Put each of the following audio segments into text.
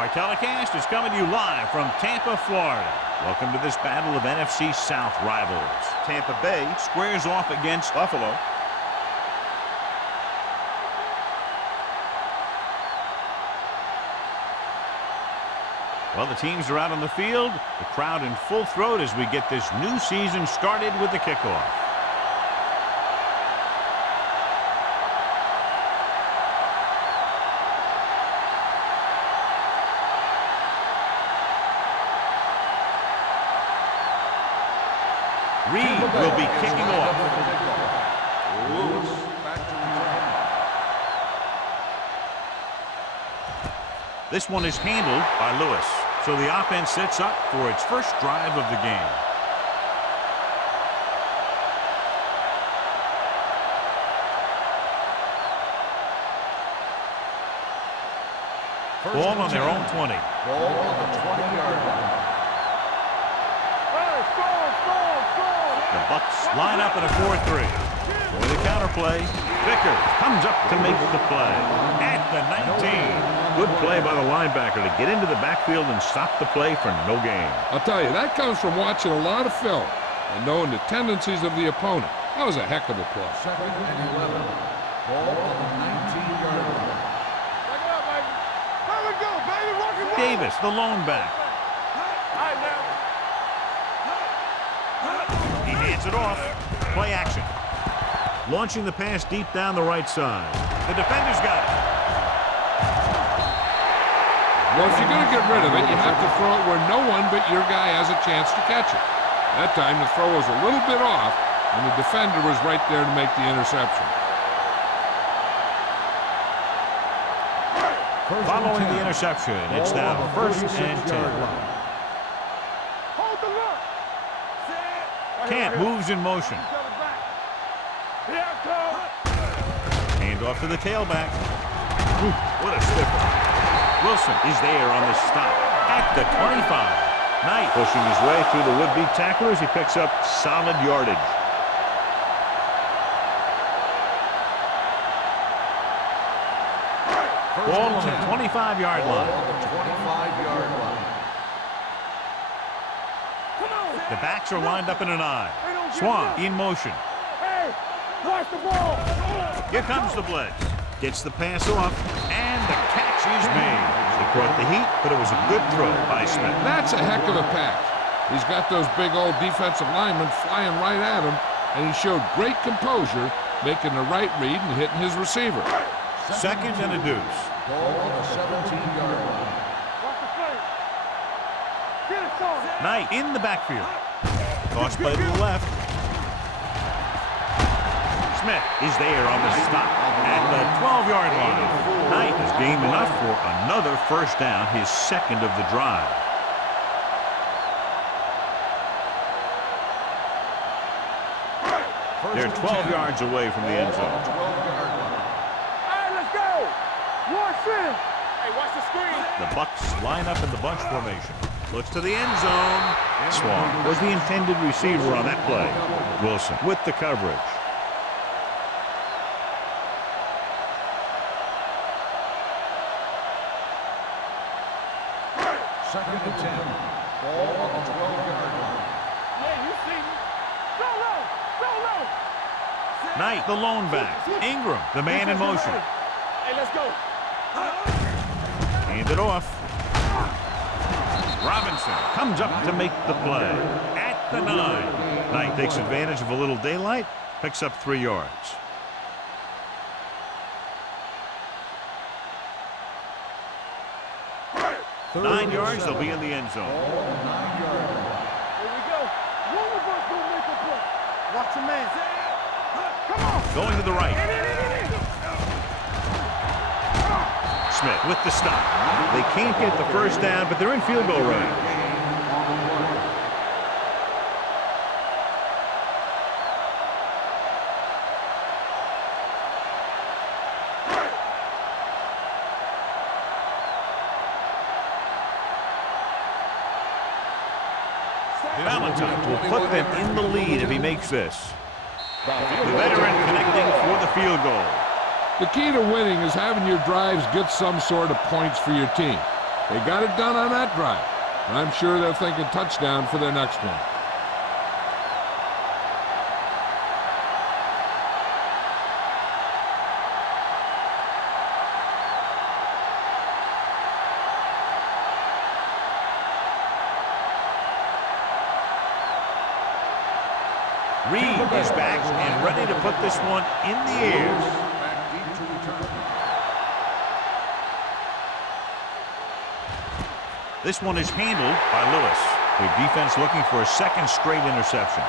Our telecast is coming to you live from Tampa, Florida. Welcome to this battle of NFC South rivals. Tampa Bay squares off against Buffalo. Well, the teams are out on the field. The crowd in full throat as we get this new season started with the kickoff. Reed will be kicking off. This one is handled by Lewis. So the offense sets up for its first drive of the game. Ball on their own 20. Ball on the 20-yard line. The Bucks line up in a 4-3. For the counterplay, Vickers comes up to make the play. At the 19. Good play by the linebacker to get into the backfield and stop the play for no gain. I'll tell you, that comes from watching a lot of film and knowing the tendencies of the opponent. That was a heck of a play. 2nd and 11. Ball on the 19-yard line. Davis, the lone back. He hands it off. Play action. Launching the pass deep down the right side. The defender's got it. Well, if you're going to get rid of it, you have to throw it where no one but your guy has a chance to catch it. That time, the throw was a little bit off, and the defender was right there to make the interception. Following the interception, it's now 1st and 10. Kent moves in motion. Hand off to the tailback. Ooh, what a stiffer. Wilson is there on the stop at the 25. Knight pushing his way through the would-be tacklers. He picks up solid yardage. Ball on the 25-yard line. On the 25-yard line. The backs are lined up in an I. Swan in motion. Hey, watch the ball. Here comes the blitz. Gets the pass off, and the catch is made. They brought the heat, but it was a good throw by Smith. That's a heck of a pass. He's got those big old defensive linemen flying right at him, and he showed great composure, making the right read and hitting his receiver. 2nd and a deuce. Ball on the 17-yard line. Knight in the backfield. Toss play to the left. Smith is there on the stop at the 12-yard line. Knight has gained enough for another first down, his 2nd of the drive. They're 12 yards away from the end zone. Hey, let's go. Watch it. Hey, watch the screen. The Bucks line up in the bunch formation. Looks to the end zone. Swan was the intended receiver on that play. Wilson with the coverage. Second and 10. Ball on the 12-yard line. Yeah, you see me. Go low. Go low. Knight, the lone back. Ingram, the man in motion. Hey, let's go. Hand it off. Robinson comes up to make the play at the 9. Knight takes advantage of a little daylight, picks up 3 yards. Third 9 yards, and they'll be 7. in the end zone. Ball on the 9-yard line. Here we go. One of us will make a play. Watch your man. Come on. Going to the right. Smith with the stop. They can't get the first down, but they're in field goal range. Valentine will put them in the lead if he makes this. The veteran connecting for the field goal. The key to winning is having your drives get some sort of points for your team. They got it done on that drive. And I'm sure they're thinking touchdown for their next one. Reed is back and ready to put this one in the air. Back deep to return. This one is handled by Lewis. The defense looking for a second straight interception.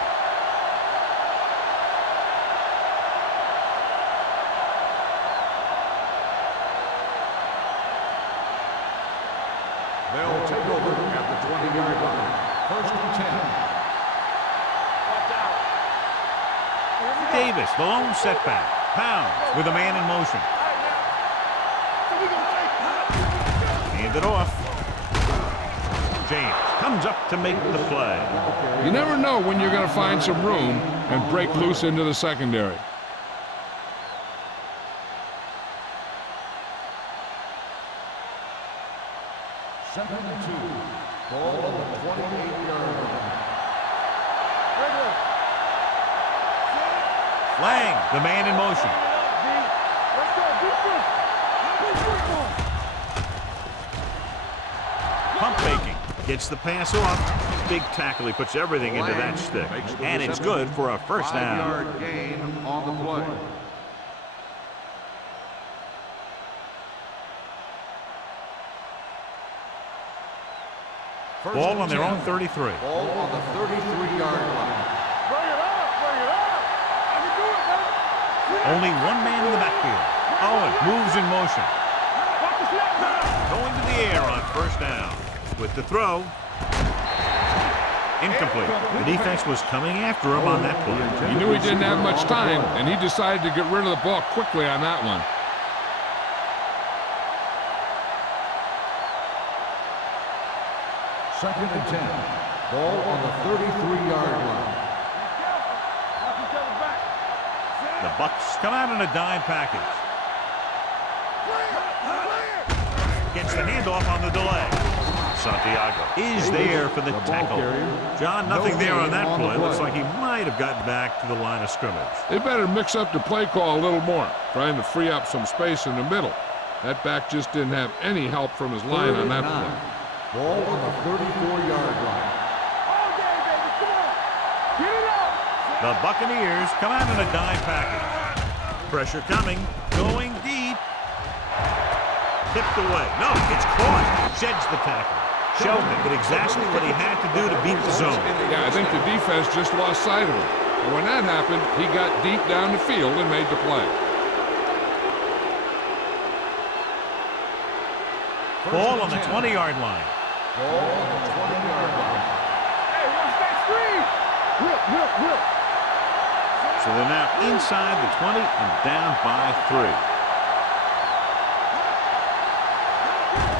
They'll take over at the 20-yard line. First and 10. Davis, the lone setback. Pounds with a man in motion. Hand it off. James comes up to make the play. You never know when you're going to find some room and break loose into the secondary. Second and 2. Ball on the 28-yard line. Lang, the man in motion. Pump faking. Gets the pass off. Big tackle. He puts everything into that stick. And it's good for a first down. 5-yard gain on the play. First Ball and on their 10. own 33. Ball on the 33-yard line. Only one man in the backfield. Owen moves in motion. Going to the air on first down. With the throw. Incomplete. The defense was coming after him on that play. He knew he didn't have much time, and he decided to get rid of the ball quickly on that one. Second and 10. Ball on the 33-yard line. The Bucks come out in a dime package. Gets the handoff on the delay. Santiago is there for the tackle. John, nothing there on that play. Looks like he might have gotten back to the line of scrimmage. They better mix up the play call a little more, trying to free up some space in the middle. That back just didn't have any help from his line on that play. Ball on the 34-yard line. The Buccaneers come out in a dime package. Pressure coming. Going deep. Tipped away. No, it's caught. Sheds the tackle. Shelton did exactly what he had to do to beat the zone. Yeah, I think the defense just lost sight of him. And when that happened, he got deep down the field and made the play. Ball on the 20-yard line. Ball on the 20-yard line. Hey, watch that screen! Whip. So they're now inside the 20 and down by 3.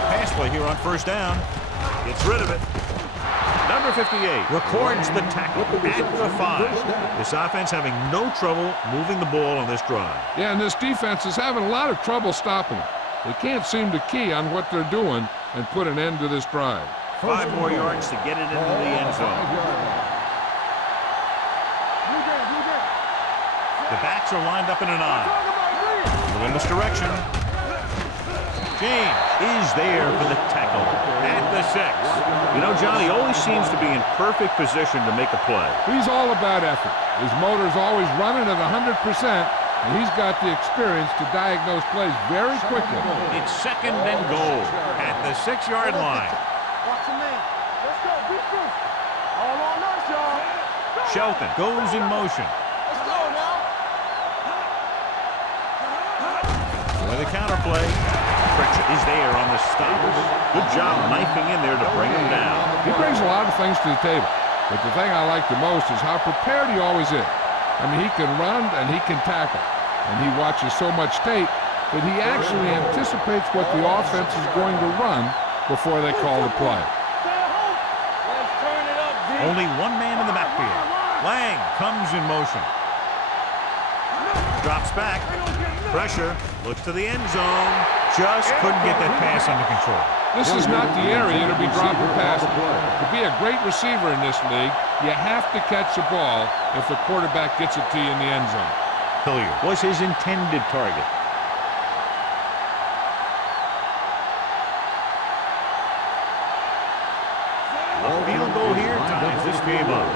Pass play here on first down. Gets rid of it. Number 58 records the tackle at the 5. This offense having no trouble moving the ball on this drive. Yeah, and this defense is having a lot of trouble stopping him. They can't seem to key on what they're doing and put an end to this drive. 5 more yards to get it into the end zone. The backs are lined up in an eye. In this direction. James is there for the tackle at the 6. You know, John, he always seems to be in perfect position to make a play. He's all about effort. His motor's always running at 100%, and he's got the experience to diagnose plays very quickly. It's second and goal at the 6-yard line. Watch your man. Let's go. Be true. All on us, y'all. Shelton goes in motion. Let's go now. With a counter play. Pritchett is there on the stop. Good job knifing in there to bring him down. He brings a lot of things to the table, but the thing I like the most is how prepared he always is. I mean, he can run and he can tackle, and he watches so much tape that he actually anticipates what the offense is going to run before they call the play. Let's turn it up, D. Only one man in the backfield. Lang comes in motion. Drops back. Pressure. Looks to the end zone. Just couldn't get that pass under control. This is not the area to be dropping passes. To be a great receiver in this league, you have to catch the ball if the quarterback gets it to you in the end zone. Hilliard was his intended target. A field goal here ties this game up.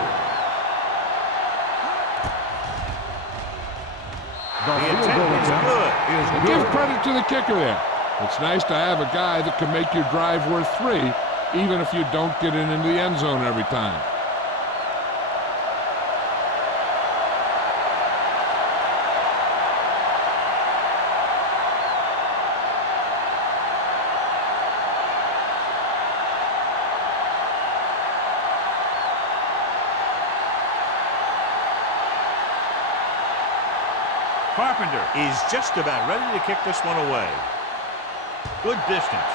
The attempt is good. Give credit to the kicker there. It's nice to have a guy that can make your drive worth 3, even if you don't get it into the end zone every time. Carpenter is just about ready to kick this one away. Good distance.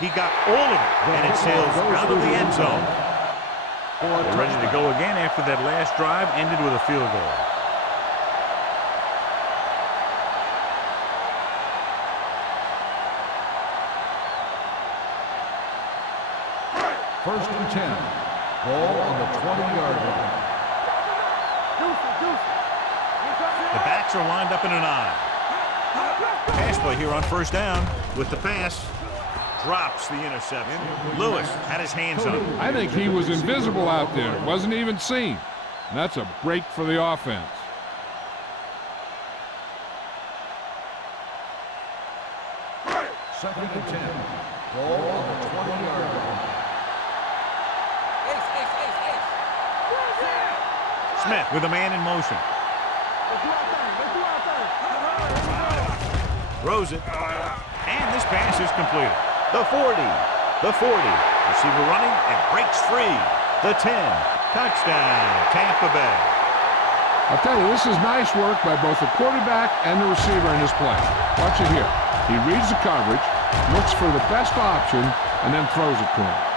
He got all of it, and it sails out of the end zone. They're ready to go again after that last drive ended with a field goal. First and 10. Ball on the 20-yard line. The backs are lined up in an I. Pass play here on first down with the pass. Drops the interception. Lewis had his hands on it. I think he was invisible out there. Wasn't even seen. And that's a break for the offense. Second and 10. Ball on the 20-yard line. Smith with a man in motion. Throws it. And this pass is completed. The 40. The 40. Receiver running and breaks free. The 10. Touchdown, Tampa Bay. I'll tell you, this is nice work by both the quarterback and the receiver in this play. Watch it here. He reads the coverage, looks for the best option, and then throws it to him.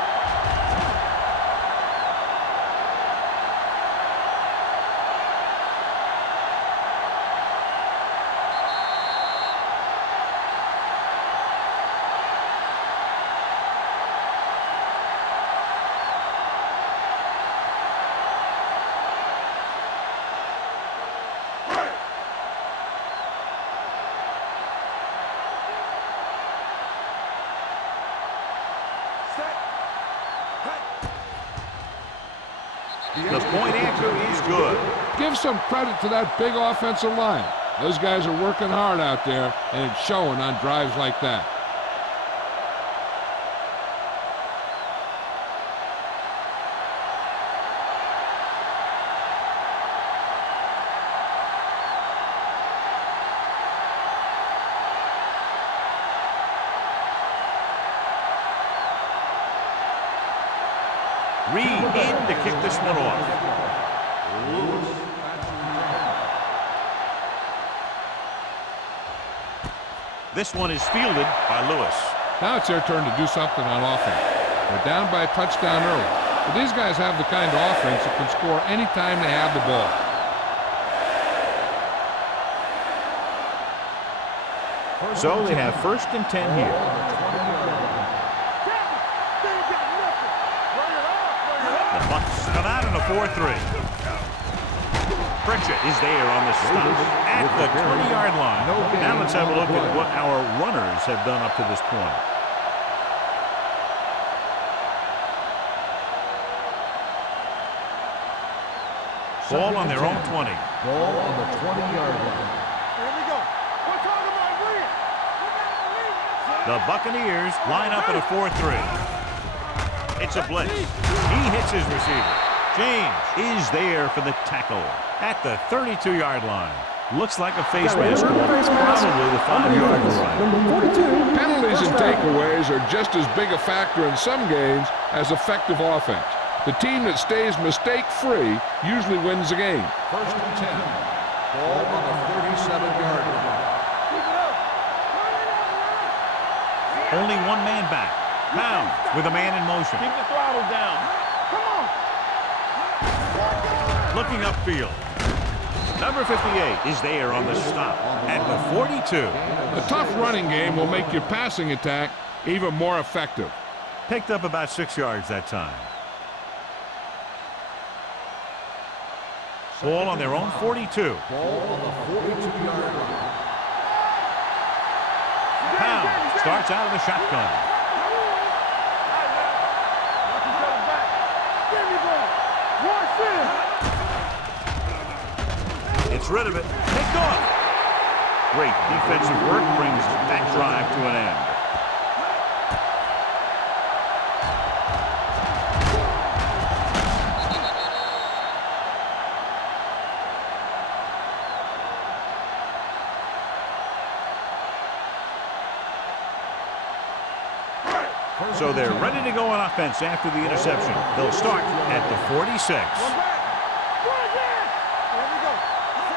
The point after is good. Give some credit to that big offensive line. Those guys are working hard out there, and it's showing on drives like that. Reed in to kick this one off. This one is fielded by Lewis. Now it's their turn to do something on offense. They're down by a touchdown early. But these guys have the kind of offense that can score anytime they have the ball. So they have first and 10 here. The Bucs come out in a 4-3. Pritchett is there on the stop at the 20-yard line. Now let's have a look at what our runners have done up to this point. Ball on their own 20. Ball on the 20-yard line. Here we go. We're talking about Reed. The Buccaneers line up in a 4-3. It's a blitz. He hits his receiver. James is there for the tackle at the 32-yard line. Looks like a face mask. Probably the 5-yard line. Penalties and takeaways are just as big a factor in some games as effective offense. The team that stays mistake-free usually wins the game. First and 10. Ball on the 37-yard line. Only one man back. Pound with a man in motion. Keep the throttle down. Come on. Looking upfield. Number 58 is there on the stop at the 42. A tough running game will make your passing attack even more effective. Picked up about 6 yards that time. Ball on their own 42. Ball on the 42-yard line. Pound starts out of the shotgun. It's rid of it. Picked off. Great defensive work brings that drive to an end. So they're ready to go on offense after the interception. They'll start at the 46.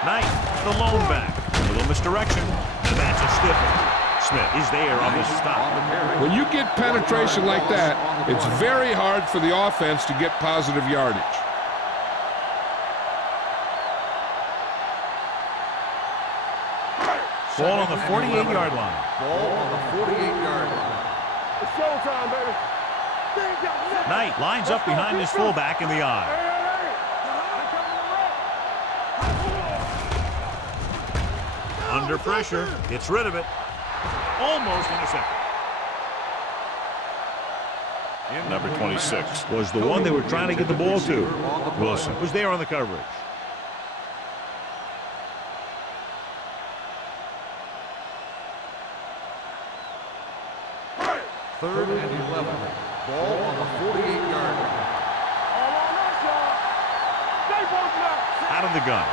Knight, the lone back. A little misdirection. And that's a stiff one. Smith is there on the stop. When you get penetration like that, it's very hard for the offense to get positive yardage. Ball on the 48-yard line. Ball on the 48-yard line. It's showtime, baby. Knight lines up behind his fullback in the eye. Under pressure, gets rid of it. Almost intercepted. Number 26 was the one they were trying to get the ball to. Wilson was there on the coverage. Third and 11. Ball on the 48-yard line. Out of the gun.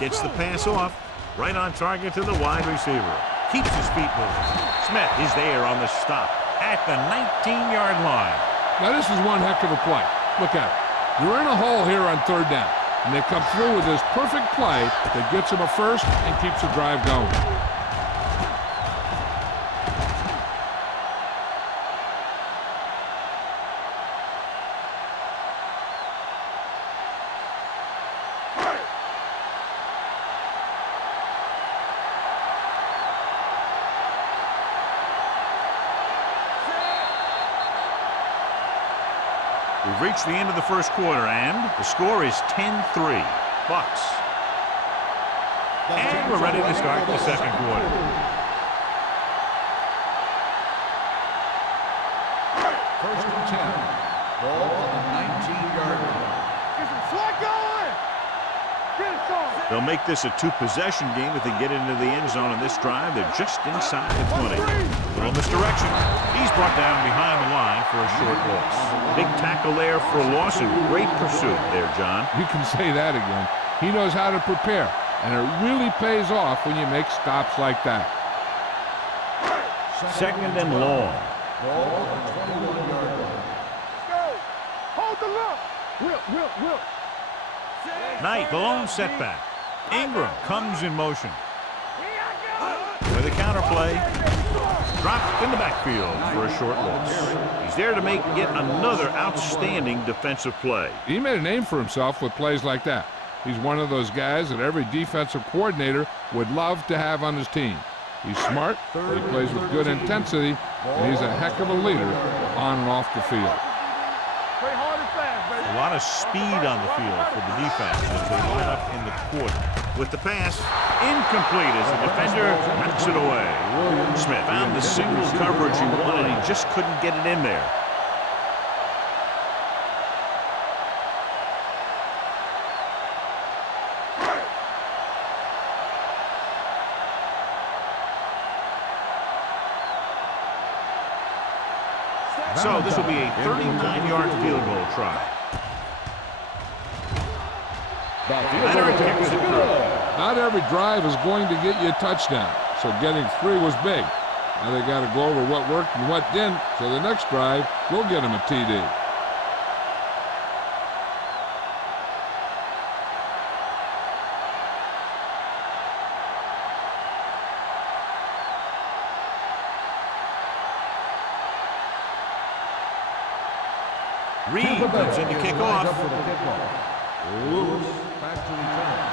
Gets the pass off. Right on target to the wide receiver. Keeps his feet moving. Smith is there on the stop at the 19-yard line. Now this is one heck of a play. Look at it. You're in a hole here on third down. And they come through with this perfect play that gets them a first and keeps the drive going. We've reached the end of the first quarter, and the score is 10-3. Bucks. And we're ready to start the second quarter. First and 10. Ball on the 19-yard line. Get some slack going. Get it going. They'll make this a two-possession game if they get into the end zone in this drive. They're just inside the 20. Little misdirection. He's brought down behind the line for a short loss. Big tackle there for a loss and great pursuit there, John. You can say that again. He knows how to prepare, and it really pays off when you make stops like that. Second and long. Ball on the 21-yard line. Let's go. Hold the look. Will. Knight, the lone setback. Ingram comes in motion. With a counter play. Dropped in the backfield for a short loss. He's there to make yet another outstanding defensive play. He made a name for himself with plays like that. He's one of those guys that every defensive coordinator would love to have on his team. He's smart, he plays with good intensity, and he's a heck of a leader on and off the field. Play hard and fast, baby. A lot of speed on the field for the defense as they line up in the quarter. With the pass, incomplete as the defender knocks it away. Smith found the single coverage he wanted. He just couldn't get it in there. So this will be a 39-yard field goal try. Leonard kicks it through. Not every drive is going to get you a touchdown, so getting 3 was big. Now they got to go over what worked and what didn't, so the next drive will get them a TD. Reed comes in to kick off. For the kickoff. Lewis back to return.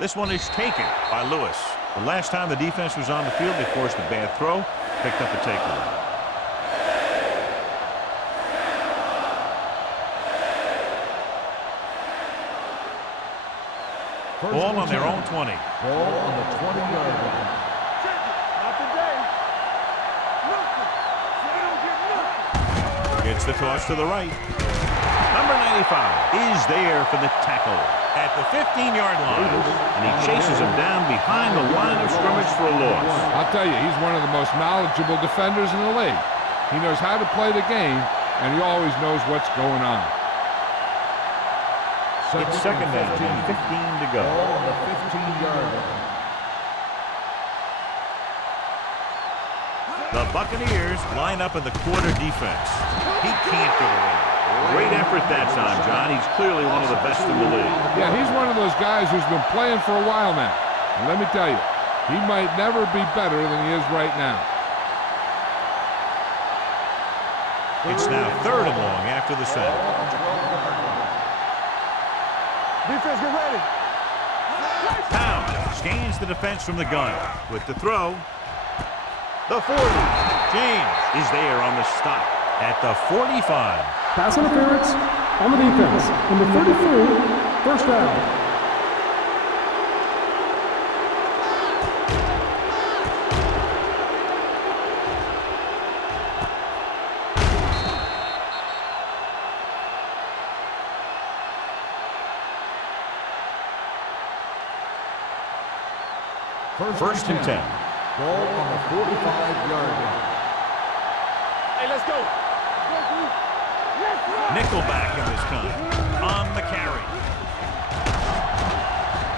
This one is taken by Lewis. The last time the defense was on the field, they forced a bad throw, picked up a takeaway. Ball on their own 20. Ball on the 20-yard line. Not today. Nothing. They don't get nothing. Gets the toss to the right. Number 95 is there for the tackle at the 15-yard line, and he chases him down behind the line of scrimmage for a loss. I'll tell you, he's one of the most knowledgeable defenders in the league. He knows how to play the game, and he always knows what's going on. It's second down and 15 to go. Ball on the 15-yard line. The Buccaneers line up in the quarter defense. He can't get away. Great effort that time, John. He's clearly one of the best in the league. Yeah, he's one of those guys who's been playing for a while now. And let me tell you, he might never be better than he is right now. It's now third and long after the sack. Defense, get ready. Pound scans the defense from the gun. With the throw, the 40. James is there on the stop at the 45. Pass interference on the defense. Number 33, first down. First and 10. Ball on the 45-yard line. Hey, let's go. Nickelback in this time. On the carry.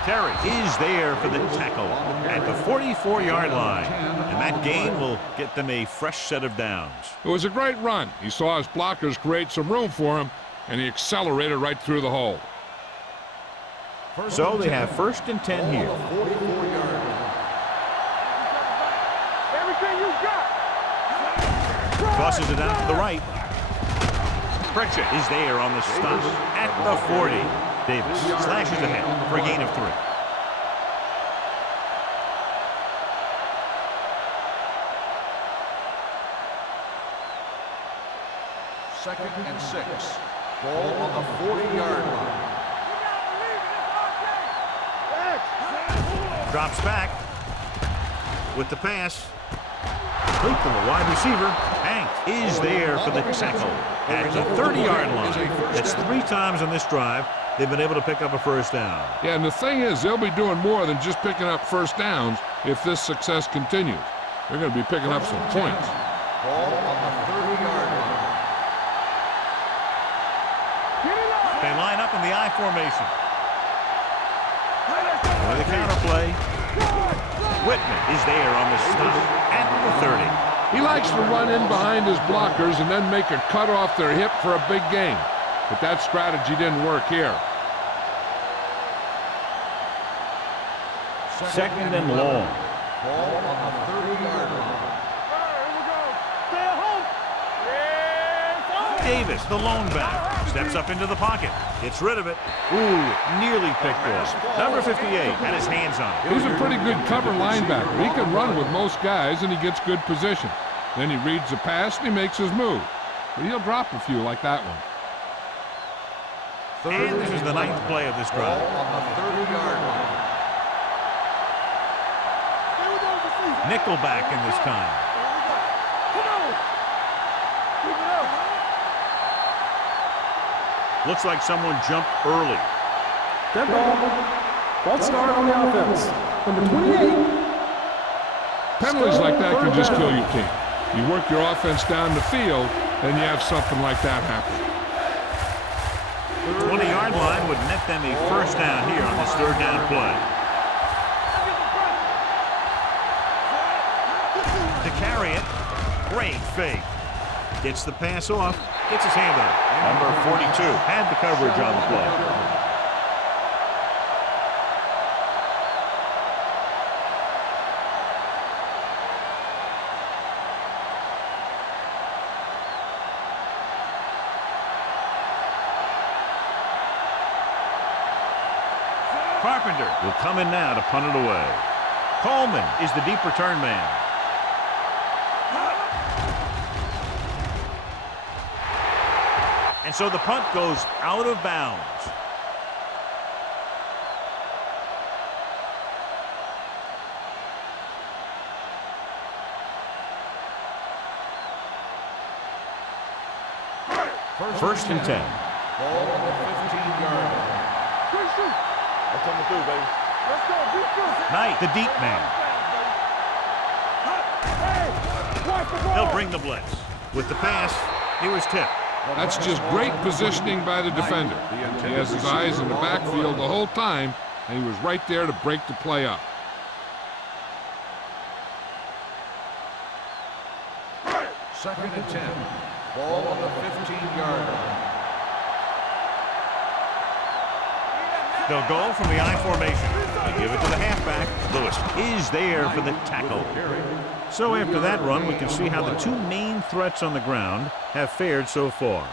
Terry is there for the tackle at the 44-yard line. And that gain will get them a fresh set of downs. It was a great run. He saw his blockers create some room for him, and he accelerated right through the hole. So they have first and 10 here. 44-yard line. Everything you got. Tosses it out to the right. Pritchett is there on the stop at the 40. Davis slashes ahead for a gain of 3. Second and 6. Ball on the 40-yard line. Drops back with the pass. Complete to the wide receiver. Hank is there for the tackle at the 30-yard line. That's 3 times on this drive they've been able to pick up a first down. Yeah, and the thing is, they'll be doing more than just picking up first downs if this success continues. They're going to be picking up some points. Ball on the 30-yard line. They line up in the I formation. With a counter play. Whitman is there on the stop at the 30. He likes to run in behind his blockers and then make a cut off their hip for a big gain. But that strategy didn't work here. Second and long. Ball on the 30-yard line. Davis, the lone back, steps up into the pocket. Gets rid of it. Ooh, nearly picked off. Number 58 had his hands on it. He's a pretty good cover linebacker. He can run with most guys, and he gets good position. Then he reads the pass, and he makes his move. But he'll drop a few like that one. And this is the 9th play of this drive. Ball on the 30-yard line. Nickelback in this time. Looks like someone jumped early. Dead ball. False start on the offense. Number 28. Penalties like that can just kill your team. You work your offense down the field, then you have something like that happen. The 20-yard line would net them a first down here on this third down play. To carry it, great fake. Gets the pass off, gets his hand on it. Number 42 had the coverage on the play. Carpenter will come in now to punt it away. Coleman is the deep return man. And so the punt goes out of bounds. First and 10. Ball on the 15-yard line. That's coming through, baby. Let's go. Be good. Knight, the deep man. Hey, watch the ball. They'll bring the blitz. With the pass, he was tipped. That's just great positioning by the defender. He has his eyes in the backfield the whole time, and he was right there to break the play up. Second and 10. Ball on the 15-yard line. They'll go from the I formation. They give it to the halfback. Lewis is there for the tackle. So after that run, we can see how the two main threats on the ground have fared so far.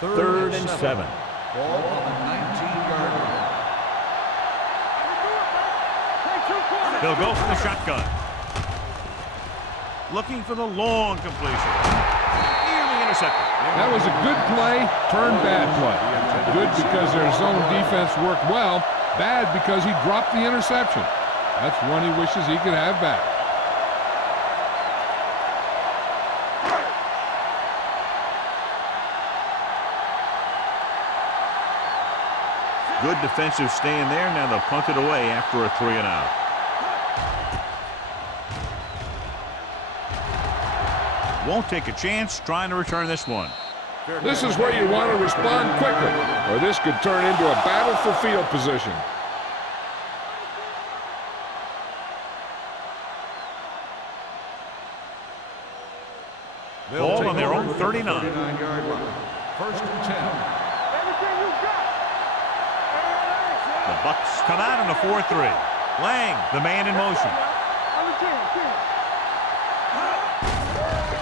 Third and 7. Ball on the 19-yard line. They'll go from the shotgun. Looking for the long completion. Nearly intercepted. That was a good play, turned bad play. Good because their zone defense worked well, bad because he dropped the interception. That's one he wishes he could have back. Good defensive stand there. Now they'll punt it away after a 3-and-out. Won't take a chance trying to return this one. This is where you want to respond quickly, or this could turn into a battle for field position. Ball on their own 39. 39-yard line. First and 10. Everything you got. The Bucks come out in a 4-3. Lang, the man in motion.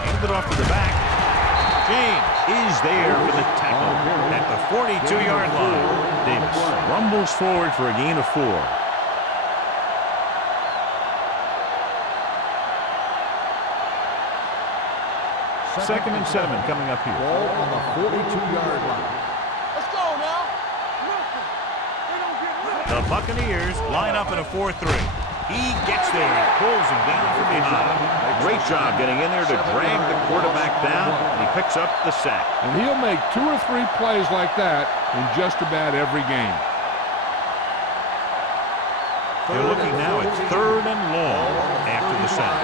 Handed it off to the back. James is there for the tackle at the 42-yard line. Davis rumbles forward for a gain of 4. Second and 7 coming up here. Ball on the 42-yard line. Let's go now. They don't get nothing. The Buccaneers line up in a 4-3. He gets there and pulls him down from behind. Great job getting in there to drag the quarterback down, and he picks up the sack. And he'll make 2 or 3 plays like that in just about every game. They're looking now at 3rd and long after the sack.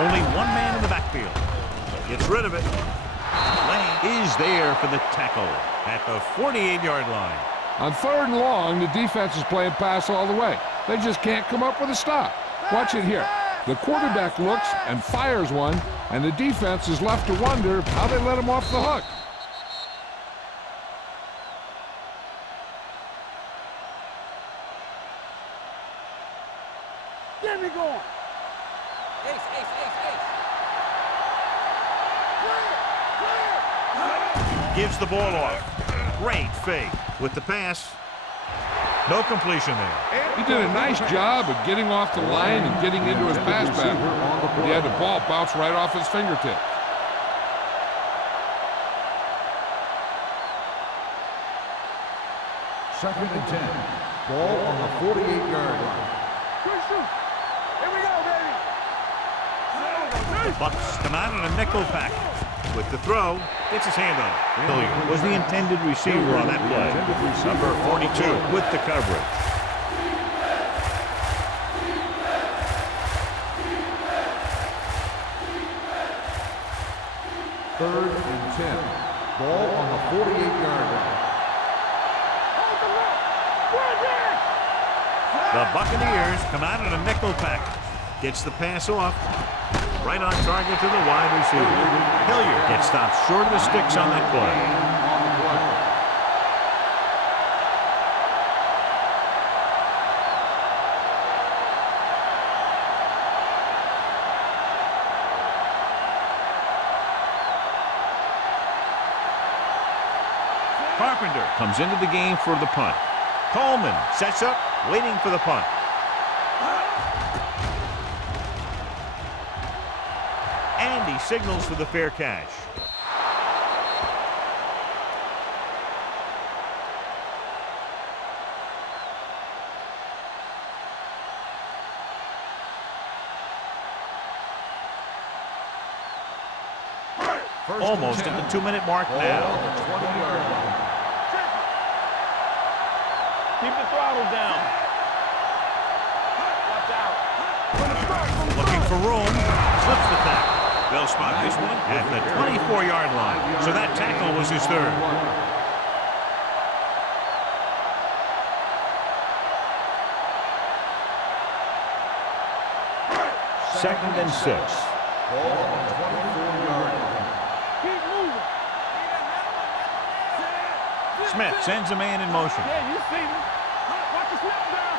Only one man in the backfield. Gets rid of it. Lane is there for the tackle at the 48-yard line. On 3rd and long, the defense is playing pass all the way. They just can't come up with a stop. Watch it here. The quarterback looks and fires one, and the defense is left to wonder how they let him off the hook. Get me going. Gives the ball off. Great fake with the pass. No completion there. He did a nice job of getting off the line and getting into his pass back. He had the ball bounce right off his fingertips. Second and 10. Ball on the 48-yard line. Here we go, baby. The Bucks come out in a nickel package. With the throw, gets his hand on it. Hilliard was the intended receiver on that play. Number 42 with the coverage. Third and 10. Ball on the 48-yard line. The Buccaneers come out in a nickel package. Gets the pass off. Right on target to the wide receiver. Hilliard gets stopped short of the sticks on that play. Carpenter comes into the game for the punt. Coleman sets up, waiting for the punt. And he signals for the fair catch. Almost at the 2-minute mark now. Keep the throttle down. Watch out. Looking for room. Slips the tackle. They'll spot this one at the 24-yard line. So that tackle was his third. Second and 6. Ball on the 24-yard line. Keep moving. Smith sends a man in motion. Yeah, you see me. Watch the snap down.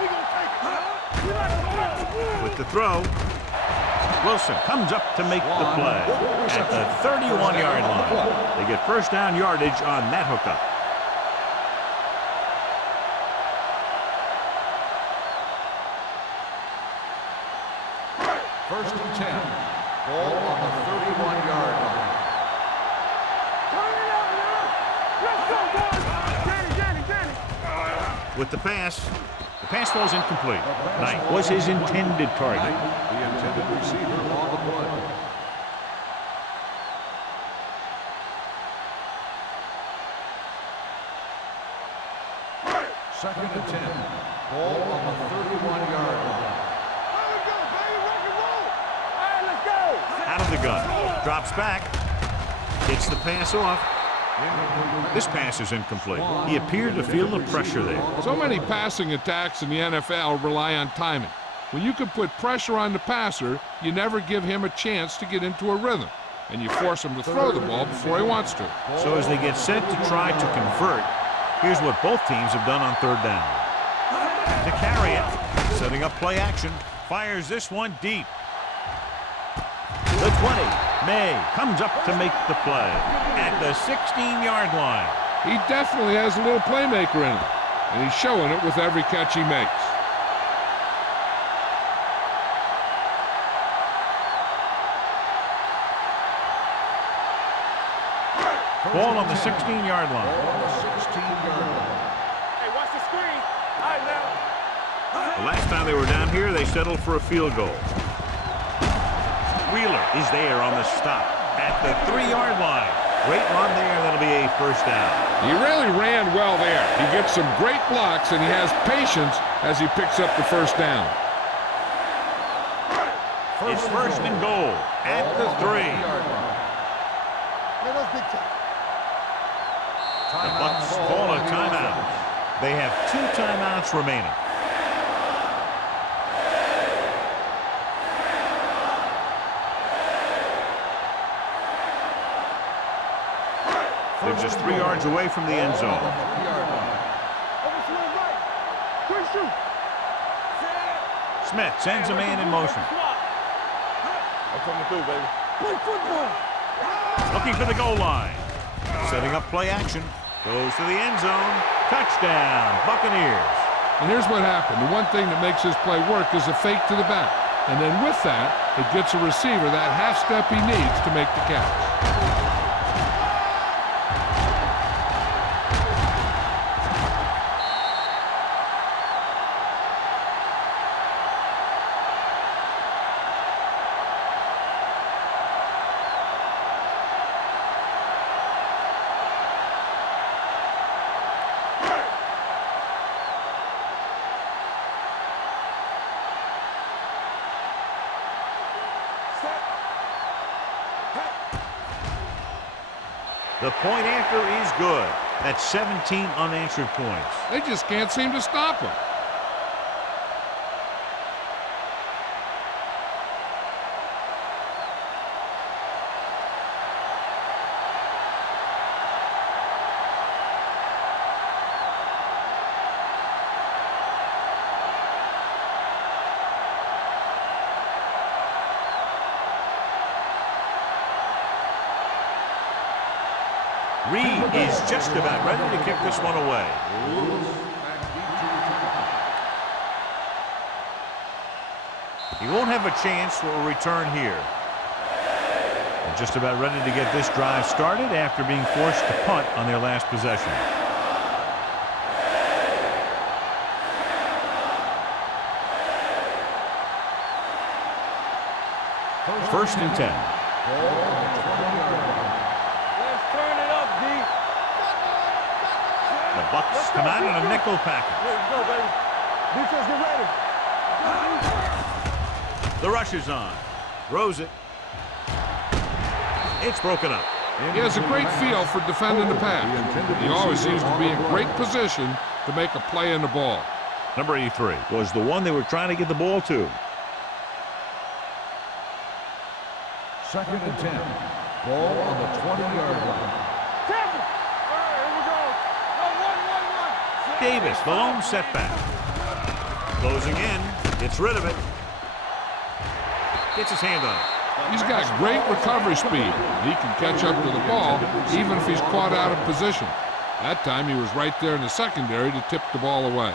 We gonna take it. We like to win. With the throw, Wilson comes up to make the play at the 31-yard line. They get first down yardage on that hookup. First and 10. Ball on the 31-yard line. Turn it up, man. Let's go, boys. Danny. With the pass falls incomplete. Knight was his intended target. The intended receiver on the play. Second and 10. Ball on the 31-yard line. Out of the gun. Drops back. Gets the pass off. This pass is incomplete. He appeared to feel the pressure there. So many passing attacks in the NFL rely on timing. When you can put pressure on the passer, you never give him a chance to get into a rhythm, and you force him to throw the ball before he wants to. So as they get set to try to convert, here's what both teams have done on third down. To carry it, setting up play action, fires this one deep. The 20, May comes up to make the play at the 16-yard line. He definitely has a little playmaker in him, and he's showing it with every catch he makes. Ball on the 16-yard line. On the 16-yard line. Hey, watch the screen. All right, now. The last time they were down here, they settled for a field goal. Wheeler is there on the stop at the 3-yard line. Great run there. That'll be a first down. He really ran well there. He gets some great blocks, and he has patience as he picks up the first down. It's first and goal at the 3. The Bucs call a timeout. They have 2 timeouts remaining. They're just 3 yards away from the end zone. Smith sends a man in motion. I'm coming through, baby. Play football. Looking for the goal line. Setting up play action. Goes to the end zone. Touchdown, Buccaneers. And here's what happened. The one thing that makes this play work is a fake to the back. And then with that, it gets a receiver that half step he needs to make the catch. The point after is good. That's 17 unanswered points. They just can't seem to stop him. Reed is just about ready to kick this one away. He won't have a chance for a return here. And just about ready to get this drive started after being forced to punt on their last possession. First and 10. Let's turn it up, D. The Bucs come out in a nickel package. Let's go, baby. Defense, get ready. The rush is on. Throws it. It's broken up. He has a great feel for defending the pass. He always seems to be in great position to make a play in the ball. Number 83 was the one they were trying to get the ball to. Second and 10. Ball on the 20-yard line. Tackle. All right, here we go. One. Davis, the lone setback. Closing in. Gets rid of it. Gets his hand on it. He's got great recovery speed. He can catch up to the ball even if he's caught out of position. That time he was right there in the secondary to tip the ball away.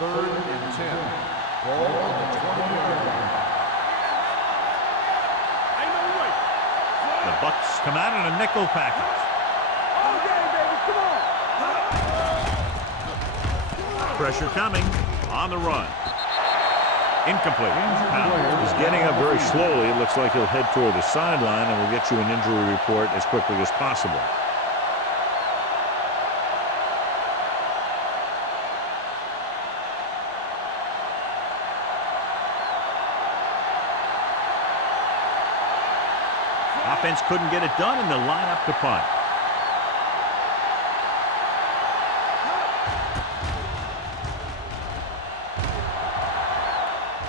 Third and 10. Ball on the 20-yard line. Ain't no way. The Bucs come out in a nickel package. All game, baby. Come on. Pressure coming. On the run. Incomplete. Powell is getting up very slowly. It looks like he'll head toward the sideline, and we'll get you an injury report as quickly as possible. Offense couldn't get it done, and they'll line up to punt.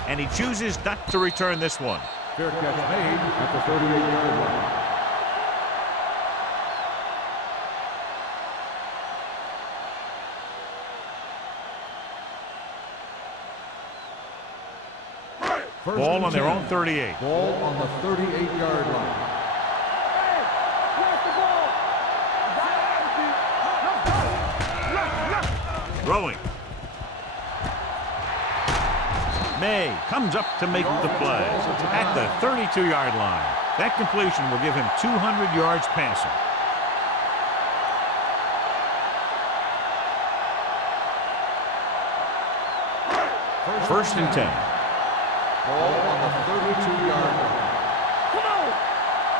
And he chooses not to return this one. Fair catch made at the 38-yard line. Ball on their own 38. Ball on the 38-yard line. Hey, where's the ball? Throwing. May comes up to make the play at the 32-yard line. That completion will give him 200 yards passing. First and 10. Ball on the 32-yard line. Come on.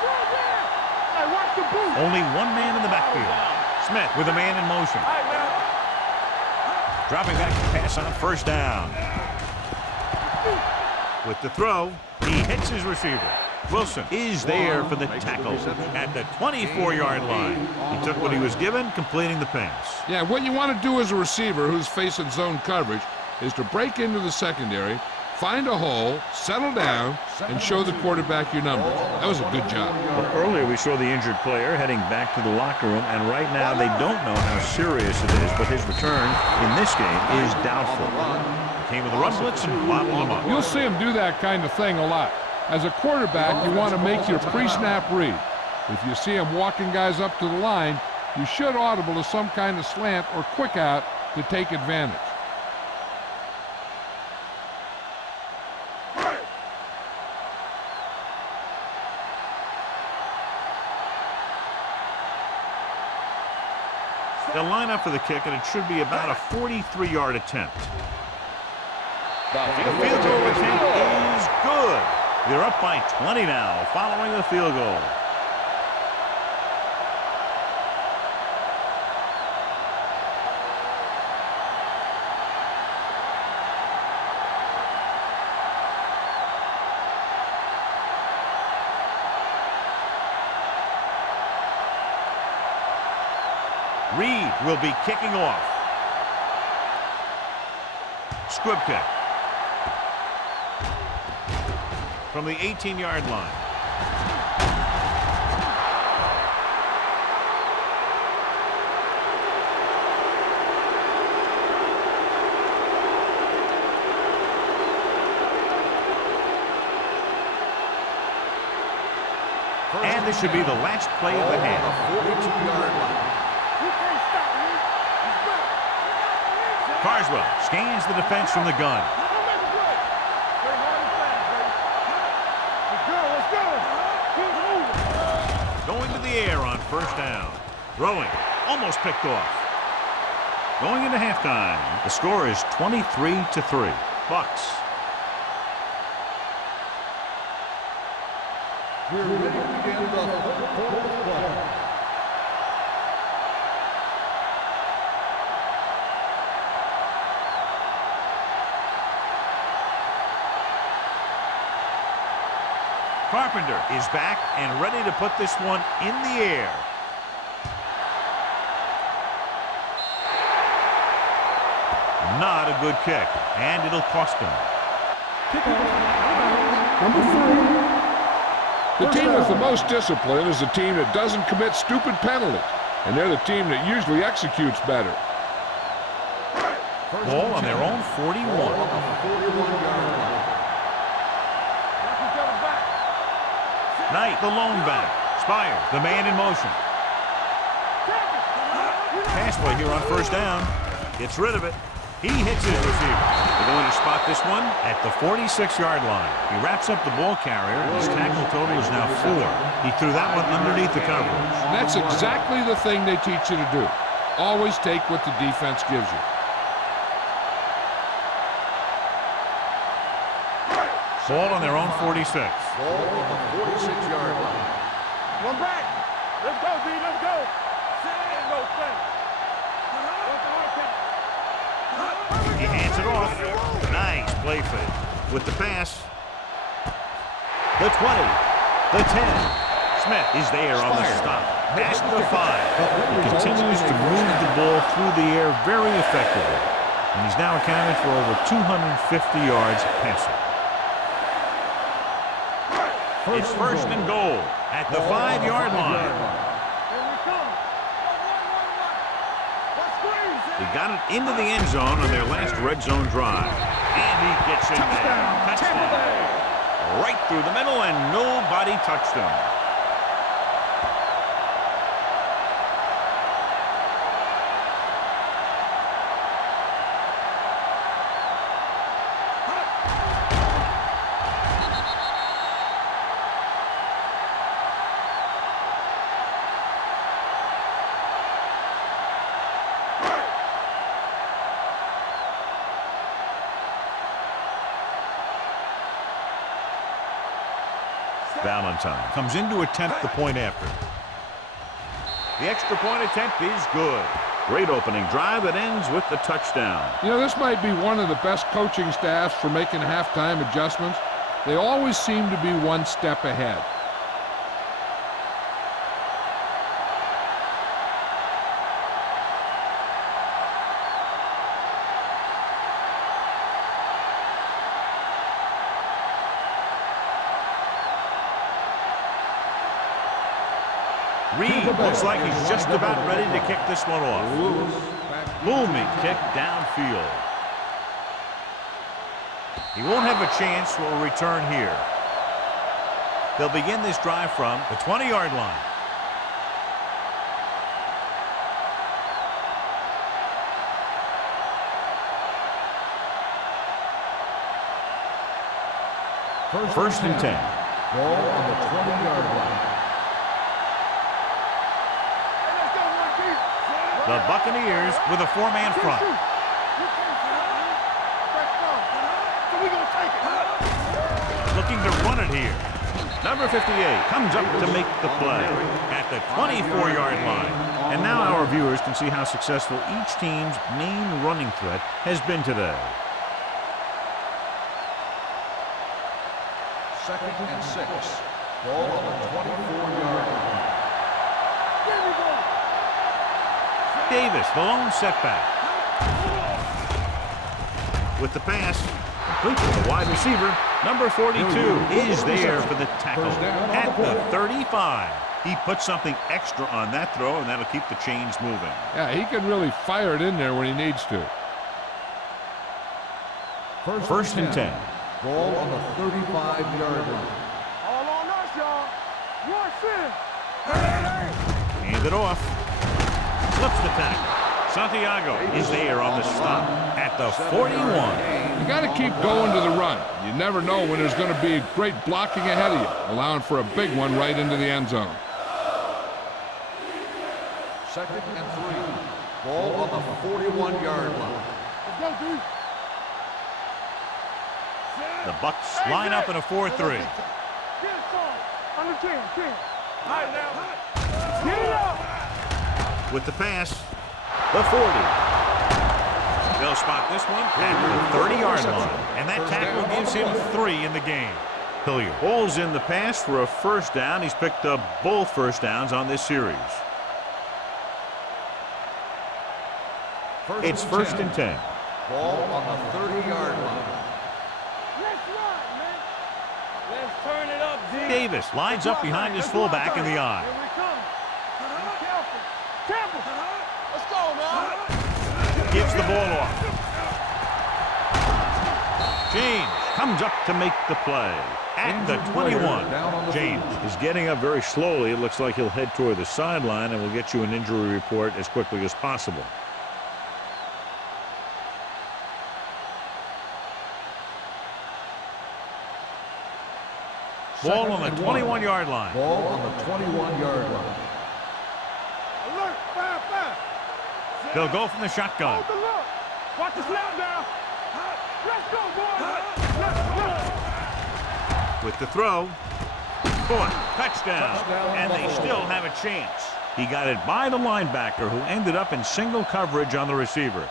Go there. Hey, watch the boot. Only one man in the backfield. Smith with a man in motion. All right, man. Dropping back to pass on first down. With the throw, he hits his receiver. Wilson is there for the tackle at the 24-yard line. He took what he was given, completing the pass. Yeah, what you want to do as a receiver who's facing zone coverage is to break into the secondary, find a hole, settle down, and show the quarterback your numbers. That was a good job. Well, earlier we saw the injured player heading back to the locker room, and right now they don't know how serious it is, but his return in this game is doubtful. He came with a run blitz and bottled him up. You'll see him do that kind of thing a lot. As a quarterback, you want to make your pre-snap read. If you see him walking guys up to the line, you should audible to some kind of slant or quick out to take advantage. They'll line up for the kick, and it should be about a 43-yard attempt. The field goal attempt is good. They're up by 20 now, following the field goal. Reed will be kicking off. Squib kick. From the 18-yard line. And this should be the last play of the half. 42-yard line. You can't stop me. He's back. Carswell scans the defense from the gun. Don't make a play. Play hard and fast, baby. Let's go, let's go. Keep moving. Going to the air on first down. Throwing. Almost picked off. Going into halftime, the score is 23-3. Bucks. We're ready to begin the third quarter of play. Carpenter is back and ready to put this one in the air. Not a good kick, and it'll cost him. Kickoff. Number 3. The team with the most discipline is the team that doesn't commit stupid penalties, and they're the team that usually executes better. Ball on their own 41. Knight, the lone back. Spire, the man in motion. Pass play here on first down. Gets rid of it. He hits his receiver. They're going to spot this one at the 46-yard line. He wraps up the ball carrier, and his tackle total is now 4. He threw that one underneath the coverage. And that's exactly the thing they teach you to do. Always take what the defense gives you. Ball on their own 46. Ball on the 46-yard line. One back. Let's go, D. Let's go. Ain't no thing. What's the hard count? He hands it off. Nice play fake. With the pass. The 20. The 10. Smith is there on the stop. Past the 5. He continues to move the ball through the air very effectively. And he's now accounted for over 250 yards passing. It's first and goal at the 5-yard line. Here we come. Let's squeeze it. They got it into the end zone on their last red zone drive. And he gets in there. Touchdown. Right through the middle, and nobody touched him. Valentine comes in to attempt the point after. The extra point attempt is good. Great opening drive that ends with the touchdown. You know, this might be one of the best coaching staffs for making halftime adjustments. They always seem to be one step ahead. Reed looks like he's just about ready to kick this one off. Looming kick downfield. He won't have a chance for a return here. They'll begin this drive from the 20-yard line. First and 10. Ball on the 20-yard line. The Buccaneers with a 4-man front. Looking to run it here. Number 58 comes up to make the play at the 24-yard line. And now our viewers can see how successful each team's main running threat has been today. Second and 6. Ball on the 24-yard line. Davis, the lone setback. With the pass, complete to the wide receiver. Number 42 is there for the tackle at the 35. He put something extra on that throw, and that'll keep the chains moving. Yeah, he can really fire it in there when he needs to. First and 10. Ball on the 35-yard line. All on us, y'all. Hand it off. Flips the tackle. Santiago is there on the stop at the 41. You got to keep going to the run. You never know when there's going to be great blocking ahead of you, allowing for a big one right into the end zone. 2nd and 3. Ball on the 41-yard line. Let's go, dude. The Bucks line up in a 4-3. Get it, son. Under 10. All right, now. Get it up. With the pass, the 40. They'll spot this one at the 30-yard line. And that tackle gives him 3 in the game. Hilliard holds in the pass for a first down. He's picked up both first downs on this series. It's 1st and 10. Ball on the 30-yard line. Let's run, man. Let's turn it up, D. Davis lines up behind his fullback in the eye. Here we come. Be careful. Let's go, man. Gives the ball off. James comes up to make the play at the 21. James is getting up very slowly. It looks like he'll head toward the sideline, and we'll get you an injury report as quickly as possible. Ball on the 21-yard line. Ball on the 21-yard line. Alert, 5. They'll go from the shotgun. Hold the look. Watch the snap down. Let's go, boys. With the throw. Touchdown. And they still have a chance. He got it by the linebacker, who ended up in single coverage on the receiver.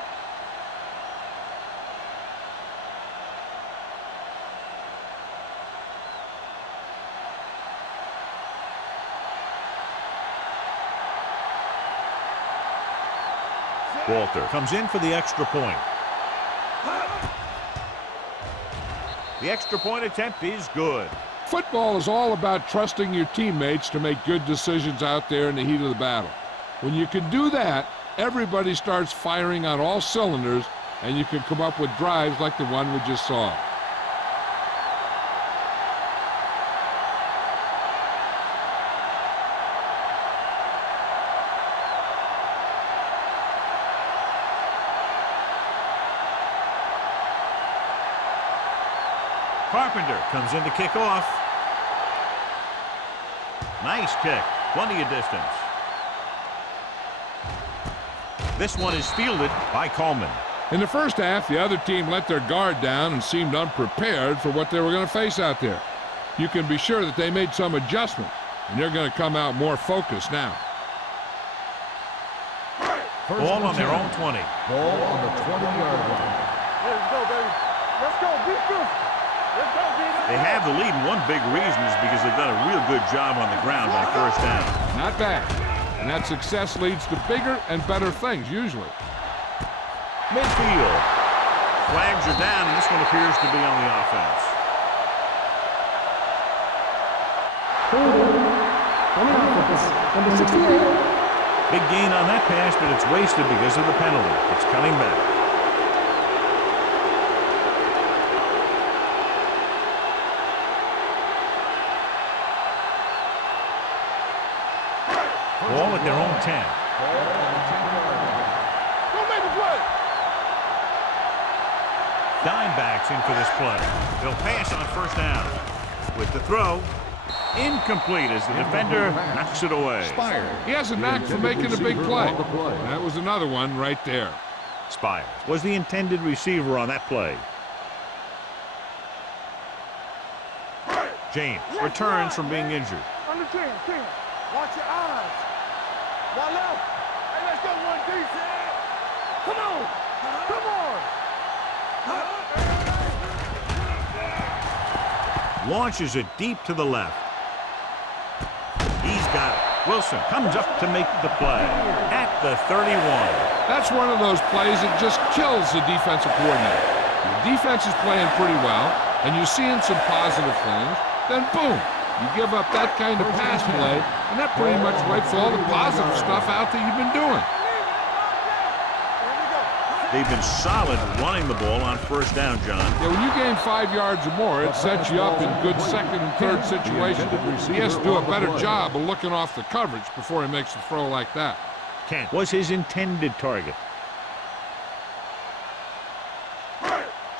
Walter comes in for the extra point. The extra point attempt is good. Football is all about trusting your teammates to make good decisions out there in the heat of the battle. When you can do that, everybody starts firing on all cylinders, and you can come up with drives like the one we just saw. Carpenter comes in to kick off. Nice kick. Plenty of distance. This one is fielded by Coleman. In the first half, the other team let their guard down and seemed unprepared for what they were going to face out there. You can be sure that they made some adjustments, and they're going to come out more focused now. Ball on their own 20. Ball on the 20-yard line. Let's go, baby. Let's go. Beat this. Let's go, baby. They have the lead, and one big reason is because they've done a real good job on the ground on first down. Not bad. And that success leads to bigger and better things, usually. Midfield. Flags are down, and this one appears to be on the offense. On the offense, number 68. Big gain on that pass, but it's wasted because of the penalty. It's coming back. Ball at their own 10. Go make the play. Dimebacks in for this play. They'll pass on first down. With the throw, incomplete as the defender knocks it away. He has a knack for making a big play. And that was another one right there. Spires was the intended receiver on that play. James returns from being injured. Under 10. Watch your eyes. One left. Hey, let's go, 1D. Come on. Launches it deep to the left. He's got it. Wilson comes up to make the play at the 31. That's one of those plays that just kills the defensive coordinator. The defense is playing pretty well, and you're seeing some positive things. Then, boom, you give up that kind of pass play, and that pretty much wipes all the positive stuff out that you've been doing. They've been solid running the ball on first down, John. Yeah, when you gain 5 yards or more, it sets you up in good second and third situations. He has to do a better job of looking off the coverage before he makes a throw like that. Kent was his intended target.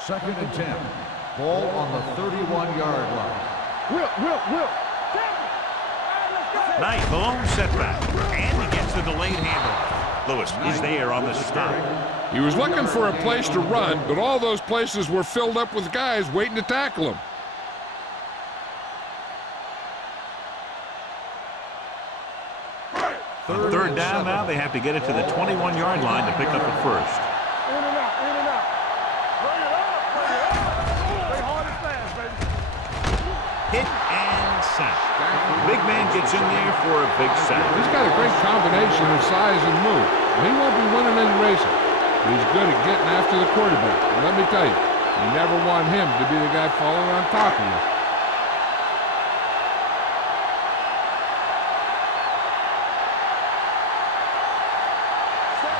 2nd and 10. Ball on the 31-yard line. Will. Knight, the lone setback, and he gets the delayed handoff. Lewis is there on the stop. He was looking for a place to run, but all those places were filled up with guys waiting to tackle him. On third down now, they have to get it to the 21-yard line to pick up the first. In and out. Bring it up. Stay hard and fast, baby. Hit and sack. Big man gets in there for a big sack. He's got a great combination of size and move. He won't be winning any races, but he's good at getting after the quarterback. And let me tell you, you never want him to be the guy falling on top of you.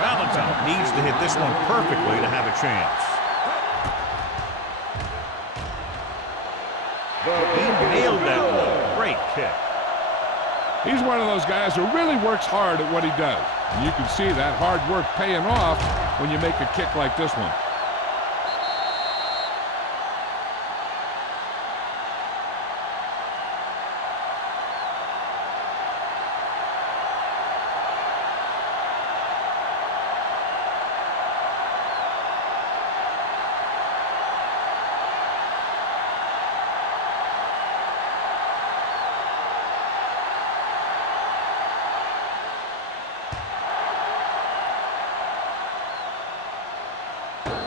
Valentine needs to hit this one perfectly to have a chance. He nailed that one. Great kick. He's one of those guys who really works hard at what he does. And you can see that hard work paying off when you make a kick like this one.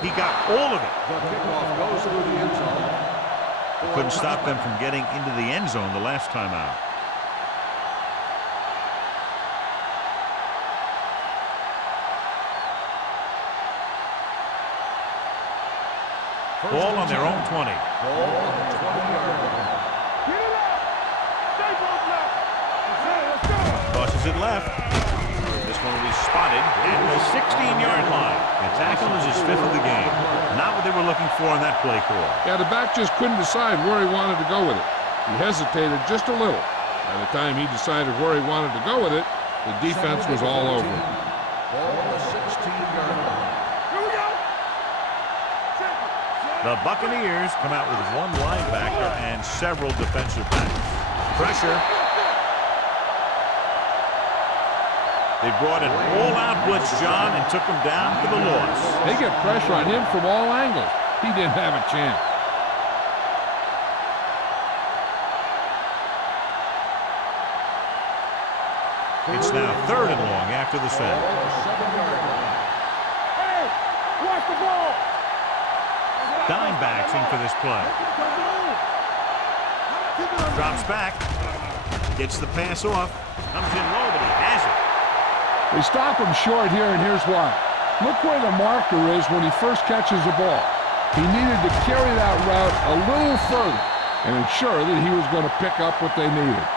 He got all of it. The kickoff goes through the end zone. Couldn't stop them from getting into the end zone the last time out. Ball on their own 20. Ball on the 20-yard line. Get it up. Stay both left. Let's go. Tosses it left. This one will be spotted at the 16-yard line. The tackle is his 5th of the game. Not what they were looking for on that play call. Yeah, the back just couldn't decide where he wanted to go with it. He hesitated just a little. By the time he decided where he wanted to go with it, the defense was all over him. Ball on the 16-yard line. Here we go. The Buccaneers come out with one linebacker and several defensive backs. Pressure. They brought an all-out blitz, John, and took him down for the loss. They get pressure on him from all angles. He didn't have a chance. It's now 3rd and long after the set. Hey, watch the ball. Dime backs in for this play. Drops back. Gets the pass off. Comes in low, but he has it. They stop him short here, and here's why. Look where the marker is when he first catches the ball. He needed to carry that route a little further and ensure that he was going to pick up what they needed.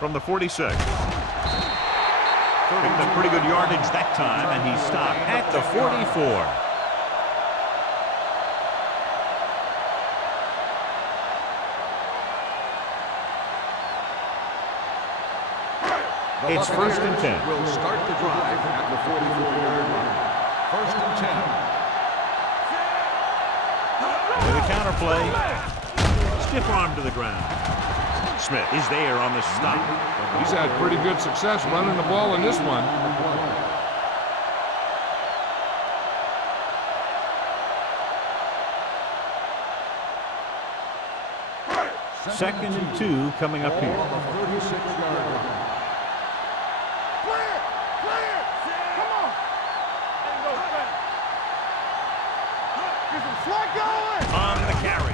From the 46. Picked up pretty good yardage that time, and he stopped at the 44. It's 1st and 10. Will start the drive at the 44-yard line. 1st and 10. With a counter play. Stiff arm to the ground. Smith is there on the stop. He's had pretty good success running the ball in this one. 2nd and 2 coming up here. On the 36-yard line. Clear. Come on. Ain't no thing. Get some slug going. On the carry.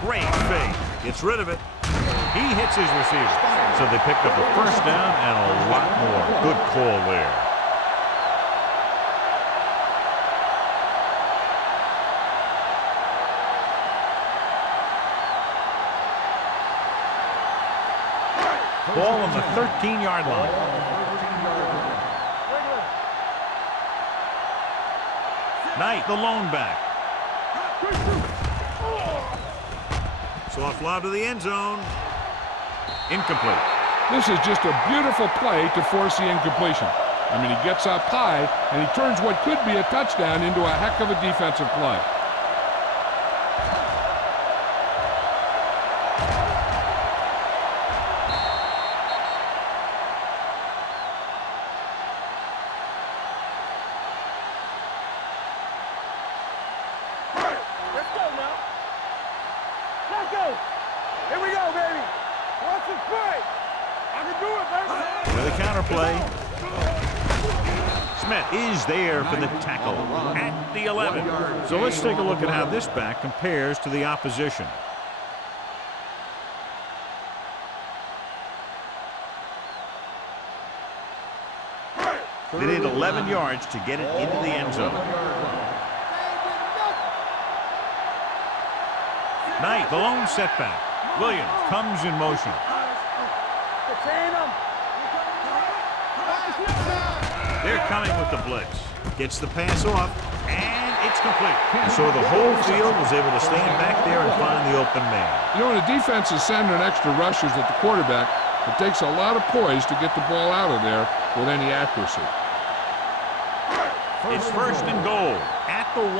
Great fake. Gets rid of it. He hits his receiver. So they picked up a first down and a lot more. Good call there. Ball on the 13-yard line. Knight, the lone back. Soft lob to the end zone. Incomplete. This is just a beautiful play to force the incompletion. I mean, he gets up high, and he turns what could be a touchdown into a heck of a defensive play. Let's go now. Let's go. Here we go, baby. Watch this play. I can do it, baby. With a counter play. Smith is there for the tackle at the 11. So let's take a look at how this back compares to the opposition. They need 11 yards to get it into the end zone. Knight, the lone setback. Williams comes in motion. They're coming with the blitz. Gets the pass off, and it's complete. And so the whole field was able to stand back there and find the open man. You know, when the defense is sending extra rushers at the quarterback, it takes a lot of poise to get the ball out of there with any accuracy. It's first and goal at the 1.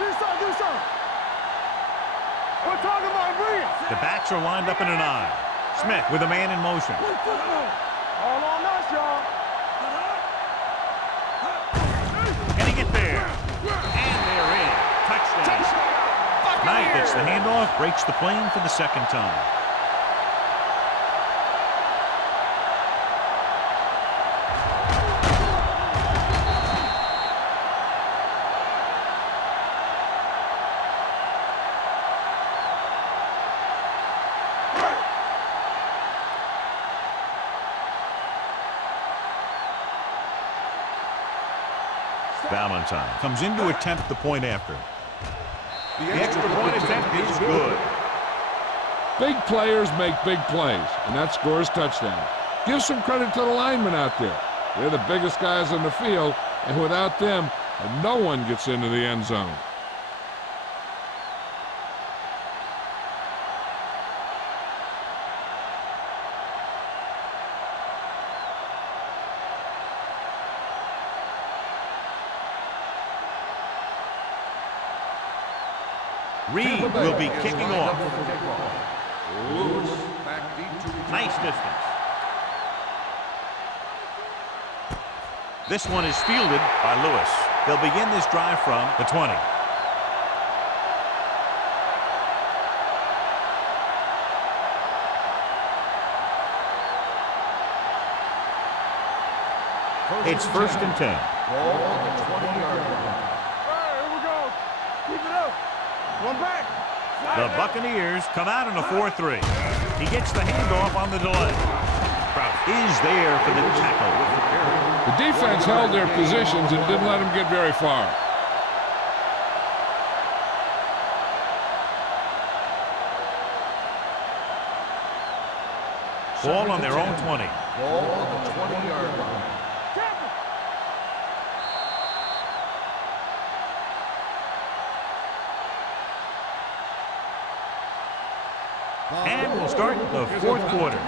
Do something. We're talking about brilliant. The backs are lined up in an I. Smith with a man in motion. All on us, y'all. Can he get there? And they're in. Touchdown. Knight gets the handoff, breaks the plane for the second time. Valentine comes in to attempt the point after. The extra point attempt is good. Big players make big plays, and that scores touchdown. Give some credit to the linemen out there. They're the biggest guys on the field, and without them, no one gets into the end zone. Reed will be kicking off. Nice distance. This one is fielded by Lewis. They'll begin this drive from the 20. It's first and 10. Ball on the 20-yard line. Here we go. Keep it up. One back. The Buccaneers come out in a 4-3. He gets the handoff on the delay. Kraut is there for the tackle. The defense held their positions and didn't let them get very far. Ball on their own 20. Ball on the 20-yard line. And we'll start the fourth quarter.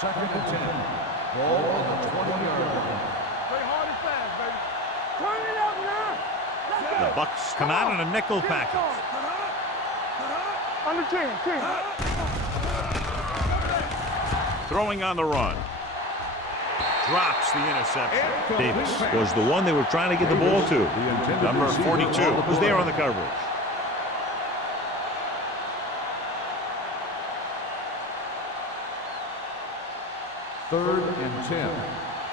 Second and 10. Ball on the 20-yard line. Play hard and fast, baby. Turn it up now. Let's go. The Bucs come out in a nickel package. Under 10. Throwing on the run. Drops the interception. Davis was the one they were trying to get the ball to. Number 42 was there on the coverage. Third and 10.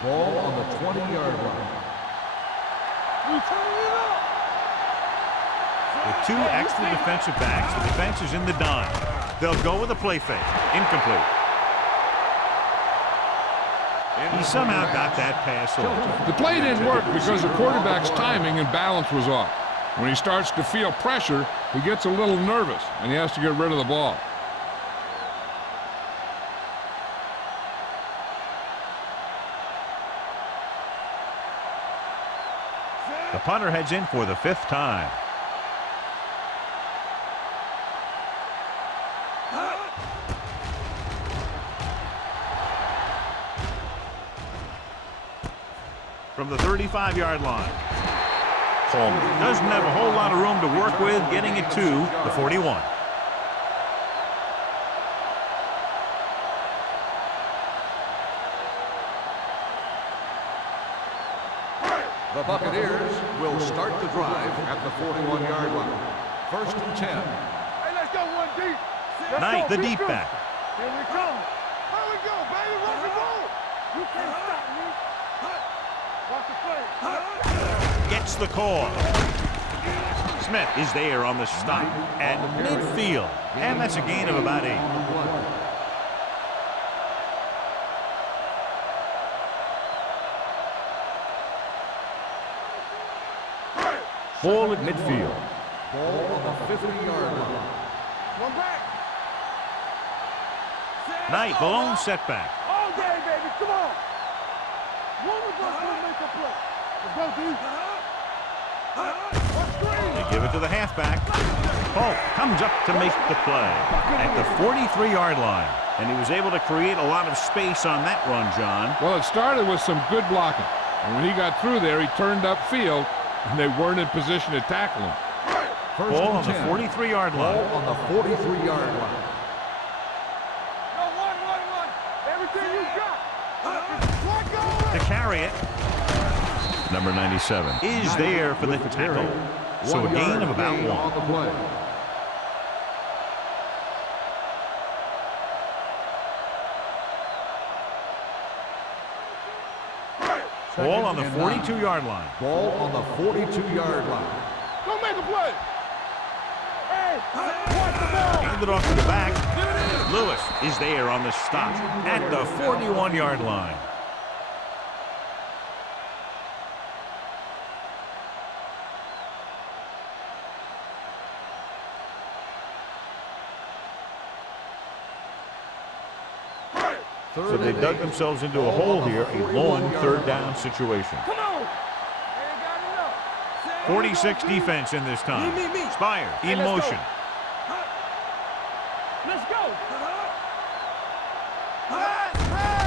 Ball on the 20-yard line. With 2 extra defensive backs, the defense is in the dime. They'll go with a play fake. Incomplete. He somehow got that pass off. The play didn't work because the quarterback's timing and balance was off. When he starts to feel pressure, he gets a little nervous, and he has to get rid of the ball. The punter heads in for the 5th time. From the 35-yard line. Coleman doesn't have a whole lot of room to work with, getting it to the 41. The Buccaneers will start the drive at the 41-yard line. 1st and 10. Hey, let's go 1 deep. Knight, the deep back. Here we go. Here we go, baby. Rock and roll. You can't stop me. Watch the play. Gets the call. Smith is there on the stop at midfield, and that's a gain of about 8. Ball at midfield. Ball on the 50-yard line. One back. Knight, the lone setback. All day, baby. Come on. One of us will make a play. Let's go, D. They give it to the halfback. Polk comes up to make the play at the 43-yard line. And he was able to create a lot of space on that run, John. Well, it started with some good blocking. And when he got through there, he turned upfield, and they weren't in position to tackle him. Ball on the 43-yard line. Ball on the 43-yard line. No, one. Everything you got. To carry it. Number 97 is there for the tackle. So a gain of about 1. On the play. Ball on the 42-yard line. Ball on the 42-yard line. Go make a play. Hey, watch the ball. Handed off to the back. Lewis is there on the stop at the 41-yard line. So they dug themselves into a hole here, a long 3rd down situation. Come on. Ain't got enough. 46 defense in this time. Spire in motion. Let's go.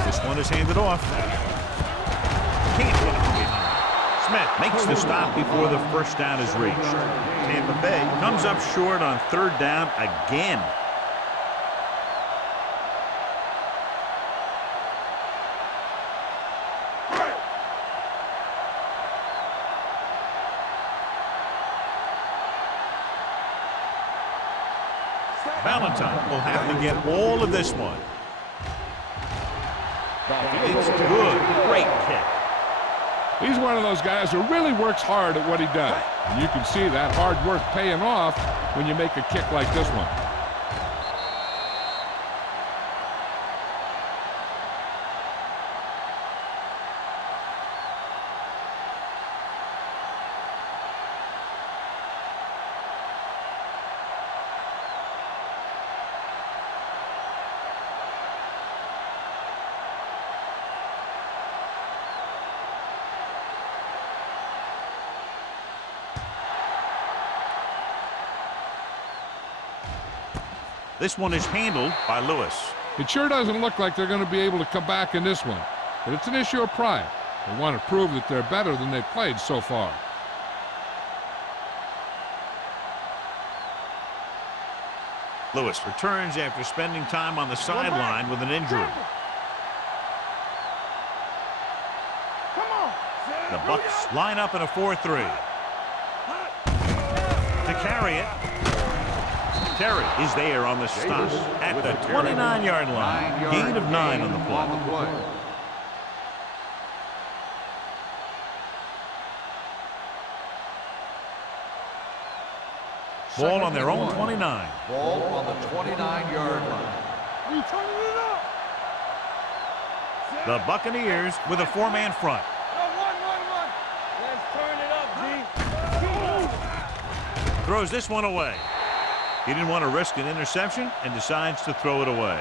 This one is handed off. Can't get it from behind. Smith makes the stop before the 1st down is reached. Tampa Bay comes up short on 3rd down again. Valentine will have to get all of this one. It's good. Great kick. He's one of those guys who really works hard at what he does. And you can see that hard work paying off when you make a kick like this one. This one is handled by Lewis. It sure doesn't look like they're going to be able to come back in this one, but it's an issue of pride. They want to prove that they're better than they've played so far. Lewis returns after spending time on the sideline with an injury. Come on. The Bucks line up in a 4-3. To carry it. Terry is there on the stop at the 29-yard line. Gain of 9 on the play. Ball on their own 29. Ball on the 29-yard line. We turning it up. The Buccaneers with a 4-man front. No, one. Let's turn it up, G. Throws this one away. He didn't want to risk an interception and decides to throw it away.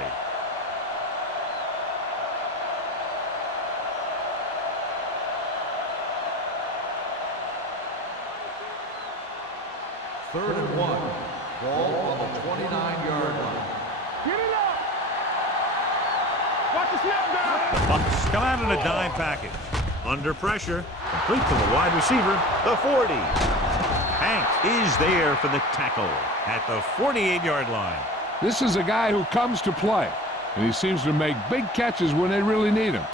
Third and 1. Ball on the 29-yard line. Get it up. Watch the snap down. The Bucs come out in a dime package. Under pressure, complete to the wide receiver, the 40. Hank is there for the tackle at the 48-yard line. This is a guy who comes to play, and he seems to make big catches when they really need him.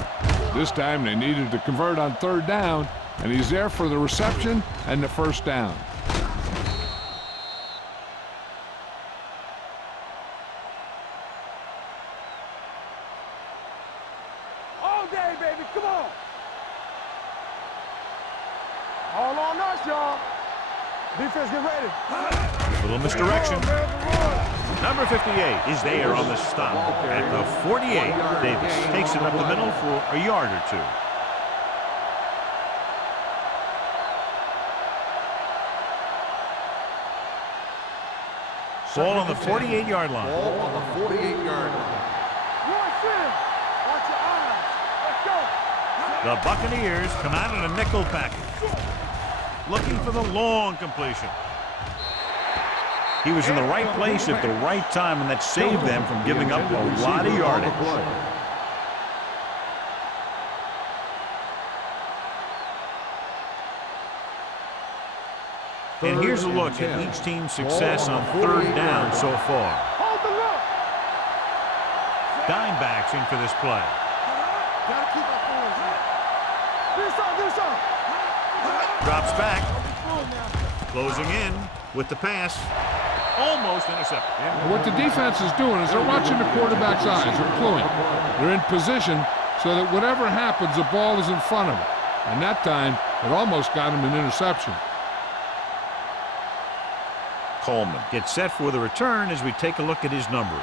This time they needed to convert on third down, and he's there for the reception and the first down. All day, baby. Come on. All on us, y'all. Defense, get ready. Little misdirection. Number 58 is there on the stop at the 48. Davis takes it up the middle for a yard or two. Ball on the 48-yard line. Ball on the 48-yard line. Watch him. Watch your eyes. Let's go. The Buccaneers come out in a nickel package, looking for the long completion. He was in the right place at the right time, and that saved them from giving up a lot of yardage. And here's a look at each team's success on third down so far. Hold the look. Dime backs in for this play. Gotta keep our boys in. Do something. Drops back, closing in with the pass. Almost intercepted. And what the defense is doing is they're watching the quarterback's eyes. They're cluing. They're in position so that whatever happens, the ball is in front of them. And that time, it almost got him an interception. Coleman gets set for the return as we take a look at his numbers.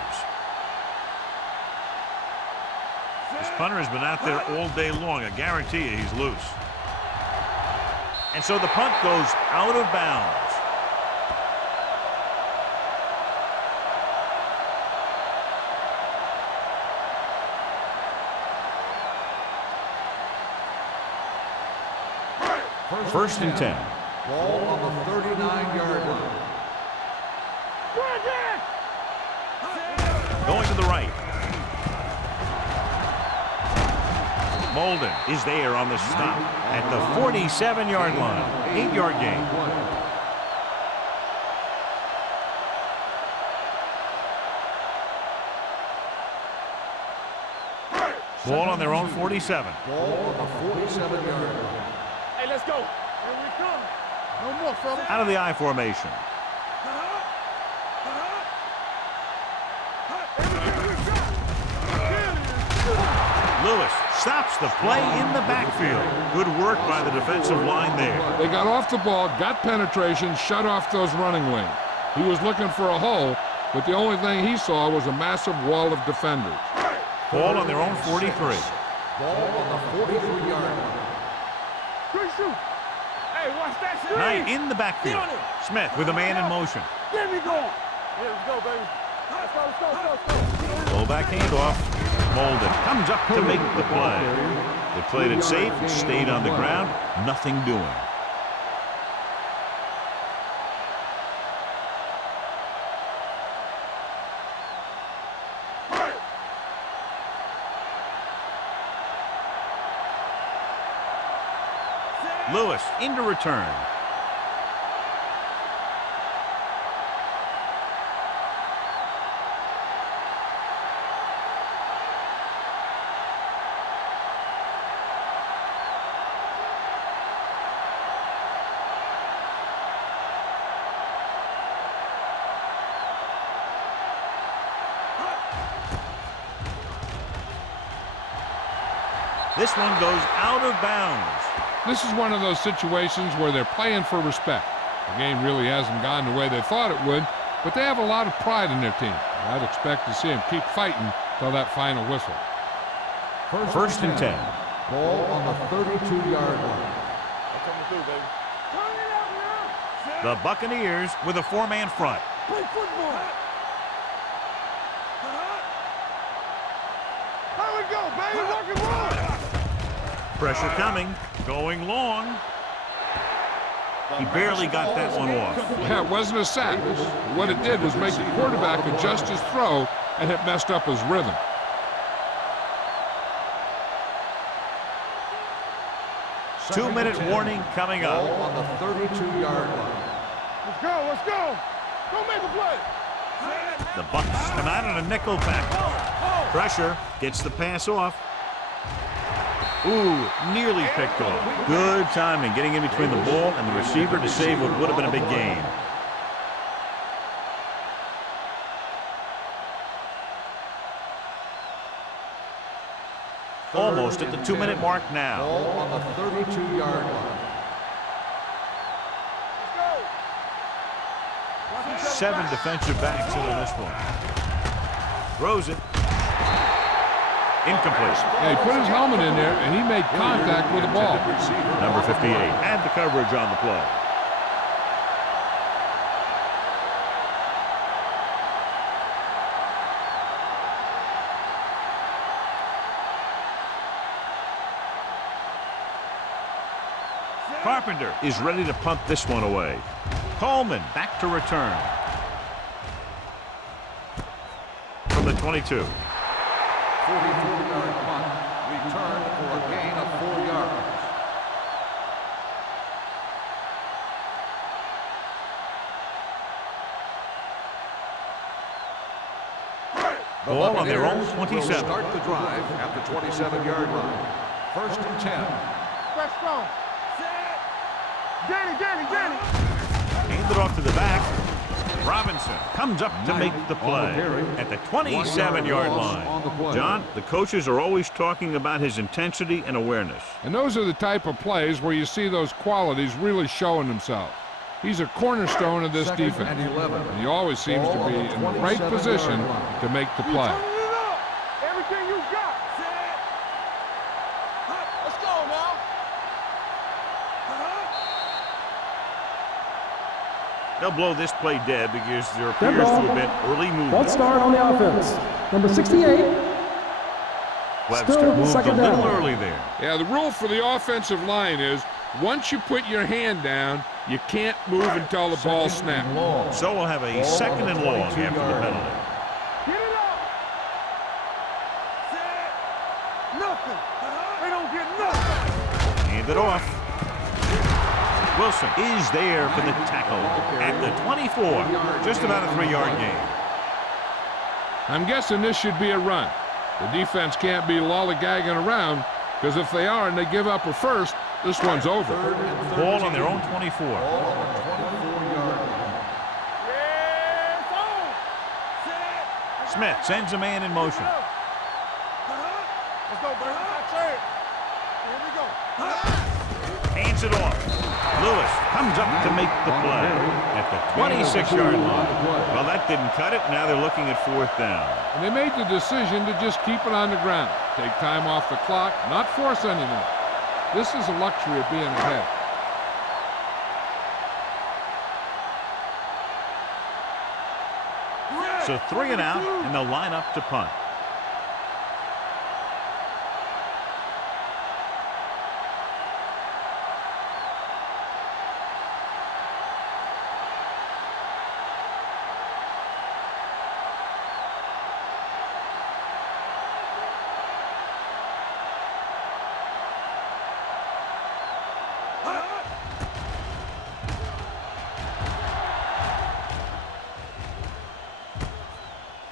This punter has been out there all day long. I guarantee you he's loose. And so the punt goes out of bounds. First and 10. Ball on the 39-yard line. Going to the right. Molden is there on the stop at the 47-yard line. 8-yard gain. Ball on their own 47. Ball on the 47-yard line. Hey, let's go. Here we come. No more, fella. Out of the I formation. Lewis stops the play in the backfield. Good work by the defensive line there. They got off the ball, got penetration, shut off those running lanes. He was looking for a hole, but the only thing he saw was a massive wall of defenders. Ball on their own 43. Ball on the 43-yard line. Good shoot. Hey, watch that screen. Knight in the backfield. Get on it. Smith with a man in motion. Get me going. Here we go, baby. Let's go. Fullback handoff. Molden comes up to make the play. They played it safe, stayed on the ground, nothing doing. Lewis into return. This one goes out of bounds. This is one of those situations where they're playing for respect. The game really hasn't gone the way they thought it would, but they have a lot of pride in their team. I'd expect to see them keep fighting till that final whistle. First and 10. Ball on the 32-yard line. That's coming through, baby. Turn it out now. The Buccaneers with a four-man front. Play football. Here we go, baby. Rock and roll. Pressure coming, going long. He barely got that one off. Yeah, it wasn't a sack. What it did was make the quarterback adjust his throw, and it messed up his rhythm. Two-minute warning coming up. Ball on the 32-yard line. Let's go. Let's go. Go make a play. The Bucs come out in a nickel pack. Pressure gets the pass off. Ooh, nearly picked off. Good timing, getting in between the ball and the receiver to save what would have been a big gain. Almost at the 2-minute mark now. Ball on the 32-yard line. 7 defensive backs into this one. Throws it. Incomplete. Yeah, he put his helmet in there, and he made contact with the ball. Number 58 had the coverage on the play. Carpenter is ready to punt this one away. Coleman back to return. From the 22. 44-yard punt, returned for a gain of 4 yards. Ball on their own Buccaneers 27. will start the drive at the 27-yard line. First and 10. Press strong. Danny. Hand it off to the back. Robinson comes up to make the play at the 27-yard line. John, the coaches are always talking about his intensity and awareness. And those are the type of plays where you see those qualities really showing themselves. He's a cornerstone of this defense, and he always seems to be in the right position to make the play. Turn it up. Everything you got. Let's go now. They'll blow this play dead because there appears to have been early Ball movement. start on the offense. Number 68. Webster Still moved a second little down. early there. Yeah, the rule for the offensive line is once you put your hand down, you can't move until the ball snaps. So we'll have a second and long after the penalty. Get it up. Nothing. They don't get nothing. Hand it off. Wilson is there for the tackle at the 24. Just about a 3-yard gain. I'm guessing this should be a run. The defense can't be lollygagging around, because if they are and they give up a first, this one's over. Ball on their own 24. Yeah, it's on. Smith sends a man in motion. Let's go, baby. Here we go. Hands it off. Lewis comes up to make the play at the 26-yard line. Well, that didn't cut it. Now they're looking at 4th down. And they made the decision to just keep it on the ground. Take time off the clock, not force anything. This is a luxury of being ahead. So 3 and out, and they'll line up to punt.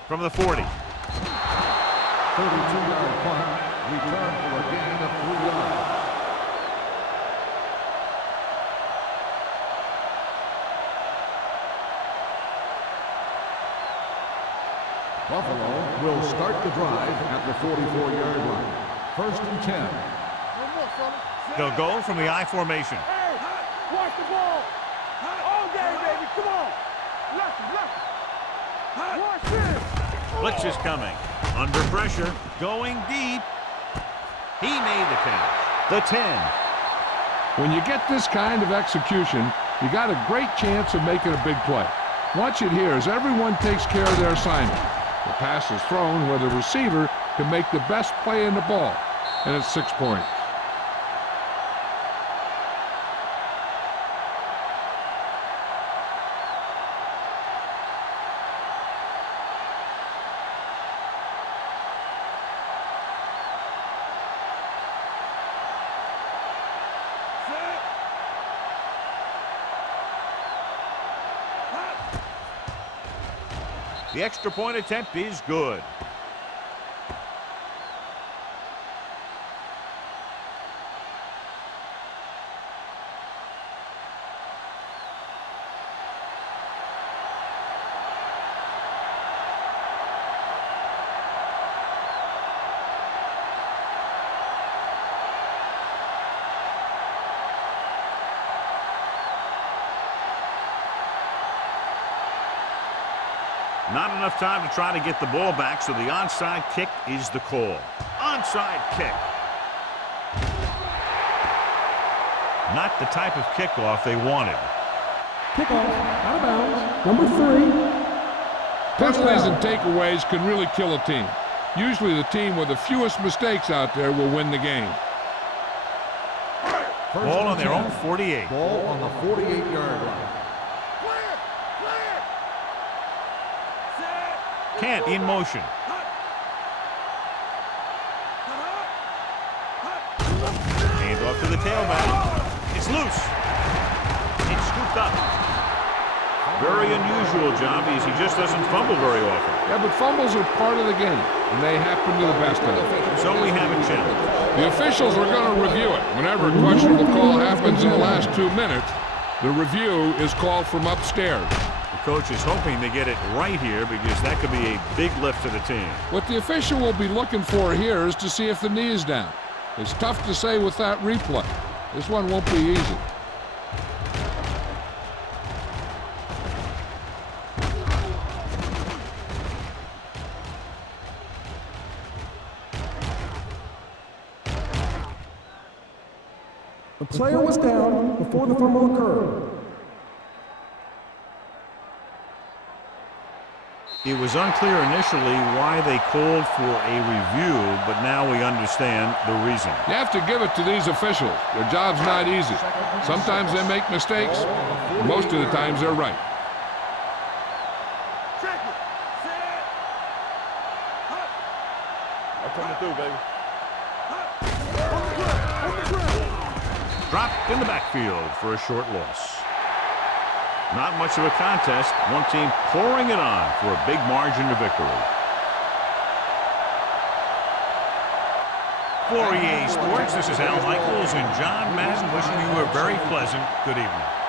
From the 40. 32-yard punt, returned for a gain of 3 yards. Buffalo will start the drive at the 44-yard line. First and 10. They'll go from the I formation. Hey, watch the ball. All Watch this. Blitz is coming. Under pressure. Going deep. He made the catch. The 10. When you get this kind of execution, you got a great chance of making a big play. Watch it here as everyone takes care of their assignment. The pass is thrown where the receiver can make the best play in the ball, and it's 6 points. The extra point attempt is good. Not enough time to try to get the ball back, so the onside kick is the call. Onside kick. Not the type of kickoff they wanted. Kickoff, out of bounds, number 3. Penalties and takeaways can really kill a team. Usually the team with the fewest mistakes out there will win the game. Ball on their own 48. Ball on the 48-yard line. Kent in motion. Hand off to the tailback. It's loose. It's scooped up. Very unusual, John, because he just doesn't fumble very often. Yeah, but fumbles are part of the game, and they happen to the best of them. So we have a challenge. The officials are going to review it. Whenever a questionable call happens in the last 2 minutes, the review is called from upstairs. Coach is hoping to get it right here because that could be a big lift to the team. What the official will be looking for here is to see if the knee is down. It's tough to say with that replay. This one won't be easy. The player was down before the fumble occurred. It was unclear initially why they called for a review, but now we understand the reason. You have to give it to these officials. Their job's not easy. Sometimes they make mistakes. Most of the times they're right. I'm coming through, baby. Dropped in the backfield for a short loss. Not much of a contest. One team pouring it on for a big margin of victory. For EA Sports, this is Al Michaels and John Madden wishing you a very pleasant good evening.